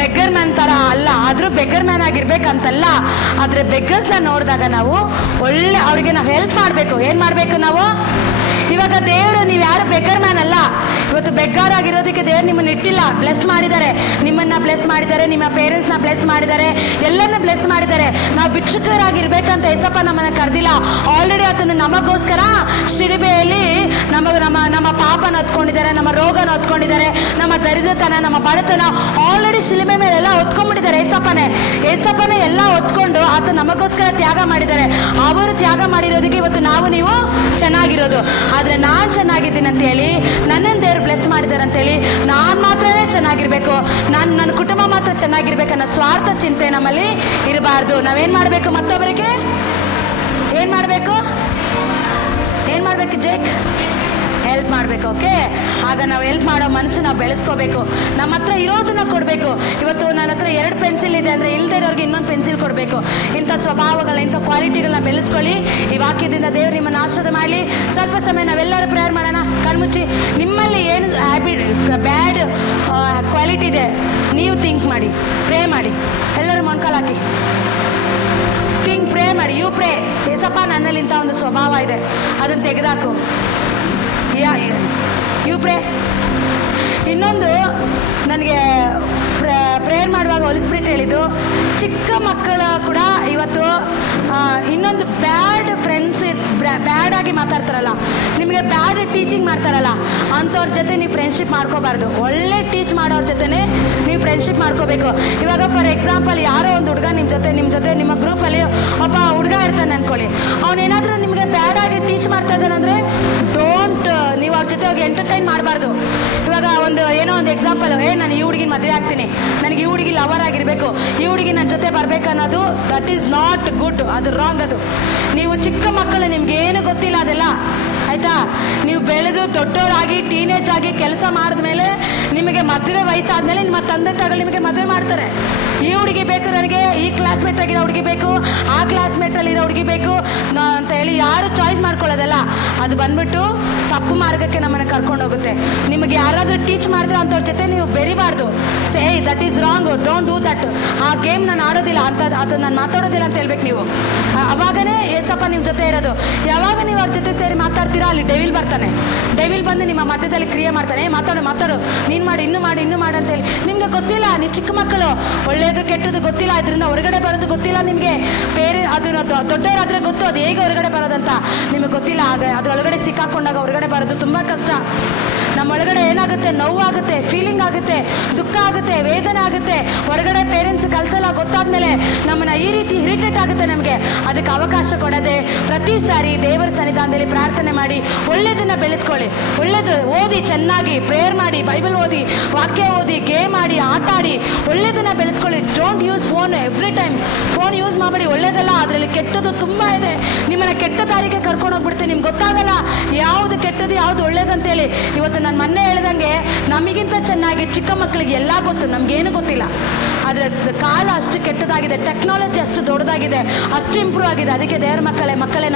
ಬೆಗ್ಗರ್ ಮ್ಯಾನ್ ತರ ಅಲ್ಲ, ಆದ್ರೂ ಬೆಗ್ಗರ್ ಮ್ಯಾನ್ ಆಗಿರ್ಬೇಕಂತಲ್ಲ. ಆದ್ರೆ ಬೆಗ್ಗರ್ಸ್ನ ನೋಡಿದಾಗ ನಾವು ಅವ್ರಿಗೆ ನಾವು ಹೆಲ್ಪ್ ಮಾಡ್ಬೇಕು. ಏನ್ ಮಾಡ್ಬೇಕು ನಾವು? ಇವಾಗ ದೇವರು, ನೀವು ಯಾರು ಬೆಗ್ಗರ್ ಮ್ಯಾನ್ ಅಲ್ಲ. ಇವತ್ತು ಬೆಗ್ಗಾರ್ ಆಗಿರೋದಕ್ಕೆ ದೇವ್ರು ನಿಮ್ಮನ್ನ ಇಟ್ಟಿಲ್ಲ, ಬ್ಲೆಸ್ ಮಾಡಿದ್ದಾರೆ. ನಿಮ್ಮನ್ನ ಬ್ಲೆಸ್ ಮಾಡಿದ್ದಾರೆ, ನಿಮ್ಮ ಪೇರೆಂಟ್ಸ್ನ ಬ್ಲೆಸ್ ಮಾಡಿದ್ದಾರೆ, ಎಲ್ಲರನ್ನ ಬ್ಲೆಸ್ ಮಾಡಿದ್ದಾರೆ. ನಾವು ಭಿಕ್ಷುಕರಾಗಿರ್ಬೇಕಂತ ಏಸಪ್ಪ ನಮ್ಮನ್ನ ಕರೆದಿಲ್ಲ. ಆಲ್ರೆಡಿ ಅದನ್ನು ನಮಗೋಸ್ಕರ ಶಿಲುಬೆಯಲ್ಲಿ ನಮ್ಮ ಪಾಪನ ಹೊತ್ಕೊಂಡಿದ್ದಾರೆ, ನಮ್ಮ ರೋಗನ ಹೊತ್ಕೊಂಡಿದ್ದಾರೆ, ನಮ್ಮ ದರಿದ್ರತನ, ನಮ್ಮ ಬಡತನ ಆಲ್ರೆಡಿ ಶಿಲುಬೆ ಮೇಲೆಲ್ಲ ಹೊತ್ಕೊಂಡ್ಬಿಟ್ಟಿದ್ದಾರೆ. ಏಸಪ್ಪನೇ ಎಲ್ಲ ಹೊತ್ಕೊಂಡು ಆತ ನಮಗೋಸ್ಕರ ತ್ಯಾಗ ಮಾಡಿದ್ದಾರೆ. ಅವರು ತ್ಯಾಗ ಮಾಡಿರೋದಕ್ಕೆ ಇವತ್ತು ನೀವು ಚೆನ್ನಾಗಿರೋದು. ಆದ್ರೆ ನಾನ್ ಚೆನ್ನಾಗಿದ್ದೀನಿ ಅಂತ ಹೇಳಿ, ನನ್ನನ್ನು ದೇವ್ರು ಬ್ಲೆಸ್ ಮಾಡಿದ್ದಾರೆ ಅಂತೇಳಿ ನಾನ್ ಮಾತ್ರನೇ ಚೆನ್ನಾಗಿರ್ಬೇಕು, ನನ್ನ ಕುಟುಂಬ ಮಾತ್ರ ಚೆನ್ನಾಗಿರ್ಬೇಕನ್ನೋ ಸ್ವಾರ್ಥ ಚಿಂತೆ ನಮ್ಮಲ್ಲಿ ಇರಬಾರ್ದು. ನಾವೇನ್ ಮಾಡ್ಬೇಕು? ಮತ್ತೊಬ್ಬರಿಗೆ ಏನ್ ಮಾಡ್ಬೇಕು? ಜೇಕ್ ಹೆಲ್ಪ್ ಮಾಡ್ಬೇಕು. ಓಕೆ, ಆಗ ನಾವು ಹೆಲ್ಪ್ ಮಾಡೋ ಮನಸ್ಸು ನಾವು ಬೆಳೆಸ್ಕೋಬೇಕು. ನಮ್ಮ ಹತ್ರ ಇರೋದನ್ನ ಕೊಡಬೇಕು. ಇವತ್ತು ನನ್ನ ಹತ್ರ 2 ಪೆನ್ಸಿಲ್ ಇದೆ ಅಂದ್ರೆ ಇಲ್ದೇ ಇರೋರಿಗೆ ಇನ್ನೊಂದು ಪೆನ್ಸಿಲ್ ಕೊಡಬೇಕು. ಇಂಥ ಸ್ವಭಾವಗಳನ್ನ, ಇಂಥ ಕ್ವಾಲಿಟಿಗಳನ್ನ ಬೆಳೆಸ್ಕೊಳ್ಳಿ. ಈ ವಾಕ್ಯದಿಂದ ದೇವರು ನಿಮ್ಮನ್ನು ಆಶೀರ್ವಾದ ಮಾಡಲಿ. ಸ್ವಲ್ಪ ಸಮಯ ನಾವೆಲ್ಲರೂ ಪ್ರೇಯರ್ ಮಾಡೋಣ. ಕಣ್ಮುಚ್ಚಿ. ನಿಮ್ಮಲ್ಲಿ ಏನು ಬ್ಯಾಡ್ ಕ್ವಾಲಿಟಿ ಇದೆ ನೀವು ಥಿಂಕ್ ಮಾಡಿ, ಪ್ರೇ ಮಾಡಿ. ಎಲ್ಲರೂ ಮೊಣಕಾಲು ಹಾಕಿ ಪ್ರೇ ಮಾಡಿ. You pray. ಏಸಪ್ಪ, ನನ್ನಲ್ಲಿ ಇಂಥ ಒಂದು ಸ್ವಭಾವ ಇದೆ, ಅದನ್ನು ತೆಗೆದಾಕು. You pray. ಇನ್ನೊಂದು, ನನಗೆ ಪ್ರೇಯರ್ ಮಾಡುವಾಗ ಹೋಲಿ ಸ್ಪಿರಿಟ್ ಹೇಳಿದ್ದು, ಚಿಕ್ಕ ಮಕ್ಕಳು ಕೂಡ ಇವತ್ತು ಇನ್ನೊಂದು ಬ್ಯಾಡ್ ಫ್ರೆಂಡ್ಸ್, ಬ್ಯಾಡ್ ಆಗಿ ಮಾತಾಡ್ತಾರಲ್ಲ, ನಿಮಗೆ ಬ್ಯಾಡ್ ಟೀಚಿಂಗ್ ಮಾಡ್ತಾರಲ್ಲ, ಅಂಥವ್ರ ಜೊತೆ ನೀವು ಫ್ರೆಂಡ್ಶಿಪ್ ಮಾಡ್ಕೋಬಾರ್ದು. ಒಳ್ಳೆ ಟೀಚ್ ಮಾಡೋರ ಜೊತೆನೆ ನೀವು ಫ್ರೆಂಡ್ಶಿಪ್ ಮಾಡ್ಕೋಬೇಕು. ಇವಾಗ ಫಾರ್ ಎಕ್ಸಾಂಪಲ್, ಯಾರೋ ಒಂದು ಹುಡುಗ ನಿಮ್ಮ ಜೊತೆ ನಿಮ್ಮ ಗ್ರೂಪಲ್ಲಿ ಒಬ್ಬ ಹುಡುಗ ಇರ್ತಾನೆ ಅನ್ಕೊಳ್ಳಿ. ಅವನೇನಾದ್ರೂ ನಿಮಗೆ ಬ್ಯಾಡ್ ಆಗಿ ಟೀಚ್ ಮಾಡ್ತಾ ಇದ್ದಾನಂದ್ರೆ ನೀವು ಅವ್ರ ಜೊತೆ ಹೋಗಿ ಎಂಟರ್ಟೈನ್ ಮಾಡಬಾರ್ದು. ಇವಾಗ ಏನೋ ಒಂದು ಎಕ್ಸಾಂಪಲ್, ನಾನು ಈ ಹುಡುಗಿನ ಮದುವೆ ಆಗ್ತೀನಿ, ನನಗೆ ಈ ಹುಡುಗಿ ಲವರ್ ಆಗಿರ್ಬೇಕು, ಈ ಹುಡುಗಿ ನನ್ನ ಜೊತೆ ಬರ್ಬೇಕನ್ನೋದು ದಟ್ ಈಸ್ ನಾಟ್ ಗುಡ್. ಅದು ರಾಂಗ್. ಅದು ನೀವು ಚಿಕ್ಕ ಮಕ್ಕಳು, ನಿಮ್ಗೆ ಏನು ಗೊತ್ತಿಲ್ಲ ಅದೆಲ್ಲ, ಆಯ್ತಾ? ನೀವು ಬೆಳೆದು ದೊಡ್ಡವರಾಗಿ ಟೀನೇಜ್ ಆಗಿ ಕೆಲಸ ಮಾಡಿದ್ಮೇಲೆ, ನಿಮಗೆ ಮದುವೆ ವಯಸ್ಸಾದ್ಮೇಲೆ ನಿಮ್ಮ ತಂದೆ ತಾಯಿಗಳು ನಿಮಗೆ ಮದುವೆ ಮಾಡ್ತಾರೆ. ಈ ಹುಡುಗಿ ಬೇಕು ನನಗೆ, ಈ ಕ್ಲಾಸ್ಮೇಟ್ ಆಗಿರೋ ಹುಡುಗಿ ಬೇಕು, ಆ ಕ್ಲಾಸ್ಮೇಟ್ ಅಲ್ಲಿ ಇರೋ ಹುಡುಗಿ ಬೇಕು ಅಂತ ಹೇಳಿ ಯಾರು ಚಾಯ್ಸ್ ಮಾಡ್ಕೊಳ್ಳೋದಲ್ಲ, ಅದು ಬಂದ್ಬಿಟ್ಟು ತಪ್ಪು ಮಾರ್ಗಕ್ಕೆ ನಮ್ಮನ್ನು ಕರ್ಕೊಂಡು ಹೋಗುತ್ತೆ. ನಿಮಗೆ ಯಾರಾದರೂ ಟೀಚ್ ಮಾಡಿದ್ರೆ ಅಂಥವ್ರ ಜೊತೆ ನೀವು ಬೆರಿಬಾರ್ದು. Say that is wrong, don't do that. ಆ ಗೇಮ್ ನಾನು ಆಡೋದಿಲ್ಲ ಅಂತ, ಅದು ನಾನು ಮಾತಾಡೋದಿಲ್ಲ ಅಂತ ಹೇಳ್ಬೇಕು ನೀವು. ಅವಾಗನೇ ಏಸಪ್ಪ ನಿಮ್ಮ ಜೊತೆ ಇರೋದು. ಯಾವಾಗ ನೀವು ಅವ್ರ ಜೊತೆ ಸೇರಿ ಮಾತಾಡ್ತೀರಾ, ಅಲ್ಲಿ ಡೆವಿಲ್ ಬರ್ತಾನೆ. ಡೆವಿಲ್ ಬಂದು ನಿಮ್ಮ ಮಧ್ಯದಲ್ಲಿ ಕ್ರಿಯೆ ಮಾಡ್ತಾನೆ. ಮಾತಾಡು, ನೀನು ಮಾಡಿ, ಇನ್ನೂ ಮಾಡು ಅಂತೇಳಿ. ನಿಮಗೆ ಗೊತ್ತಿಲ್ಲ, ನೀವು ಚಿಕ್ಕ ಮಕ್ಕಳು, ಒಳ್ಳೇದು ಕೆಟ್ಟದ್ದು ಗೊತ್ತಿಲ್ಲ, ಇದರಿಂದ ಹೊರಗಡೆ ಬರೋದು ಗೊತ್ತಿಲ್ಲ ನಿಮಗೆ. ಬೇರೆ ಅದನ್ನ ದೊಡ್ಡವರಾದ್ರೆ ಗೊತ್ತು ಅದು ಹೇಗೆ ಹೊರಗಡೆ ಬರೋದಂತ, ನಿಮಗೆ ಗೊತ್ತಿಲ್ಲ. ಆಗ ಅದರೊಳಗಡೆ ಸಿಕ್ಕಾಕೊಂಡಾಗ ಹೊರಗಡೆ ಬರೋದು ತುಂಬ ಕಷ್ಟ. ನಮ್ಮೊಳಗಡೆ ಏನಾಗುತ್ತೆ, ನೋವಾಗುತ್ತೆ, ಫೀಲಿಂಗ್ ಆಗುತ್ತೆ, ದುಃಖ ಆಗುತ್ತೆ, ವೇದನೆ ಆಗುತ್ತೆ. ಹೊರಗಡೆ ಪೇರೆಂಟ್ಸ್ ಕಲ್ಸಲ್ಲ, ಗೊತ್ತಾದ್ಮೇಲೆ ನಮ್ಮನ್ನ ಈ ರೀತಿ ಇರಿಟೇಟ್ ಆಗುತ್ತೆ ನಮಗೆ. ಅದಕ್ಕೆ ಅವಕಾಶ ಕೊಡದೆ ಪ್ರತಿ ಸಾರಿ ದೇವರ ಸನ್ನಿಧಾನದಲ್ಲಿ ಪ್ರಾರ್ಥನೆ ಮಾಡಿ ಒಳ್ಳೇದನ್ನ ಬೆಳೆಸ್ಕೊಳ್ಳಿ. ಒಳ್ಳೇದು ಓದಿ, ಚೆನ್ನಾಗಿ ಪ್ರೇಯರ್ ಮಾಡಿ, ಬೈಬಲ್ ಓದಿ, ವಾಕ್ಯ ಓದಿ, ಗೇಮ್ ಆಡಿ, ಆಟ ಆಡಿ, ಒಳ್ಳೇದನ್ನ ಬೆಳೆಸ್ಕೊಳ್ಳಿ. Don't use phone every time. Phone use ಮಾಡಬೇಡಿ, ಒಳ್ಳೇದಲ್ಲ. ಅದರಲ್ಲಿ ಕೆಟ್ಟದ್ದು ತುಂಬ ಇದೆ. ನಿಮ್ಮನ್ನ ಕೆಟ್ಟ ದಾರಿಗೆ ಕರ್ಕೊಂಡು ಹೋಗ್ಬಿಡುತ್ತೆ. ನಿಮ್ಗೆ ಗೊತ್ತಾಗಲ್ಲ ಯಾವುದು ಕೆಟ್ಟದ್ದು ಯಾವುದು ಒಳ್ಳೇದಂತೇಳಿ. ಇವತ್ತು ನಾನು ಮೊನ್ನೆ ಹೇಳ್ದಂಗೆ ನಮಗಿಂತ ಚೆನ್ನಾಗಿ ಚಿಕ್ಕ ಮಕ್ಕಳಿಗೆ ಎಲ್ಲ ಗೊತ್ತು, ನಮ್ಗೇನು ಗೊತ್ತಿಲ್ಲ. ಆದರೆ ಕಾಲ ಅಷ್ಟು ಕೆಟ್ಟದಾಗಿದೆ, ಟೆಕ್ನಾಲಜಿ ಅಷ್ಟು ದೊಡ್ಡದಾಗಿದೆ, ಅಷ್ಟು ಇಂಪ್ರೂವ್ ಆಗಿದೆ. ಅದಕ್ಕೆ ದೇವರ ಮಕ್ಕಳೇ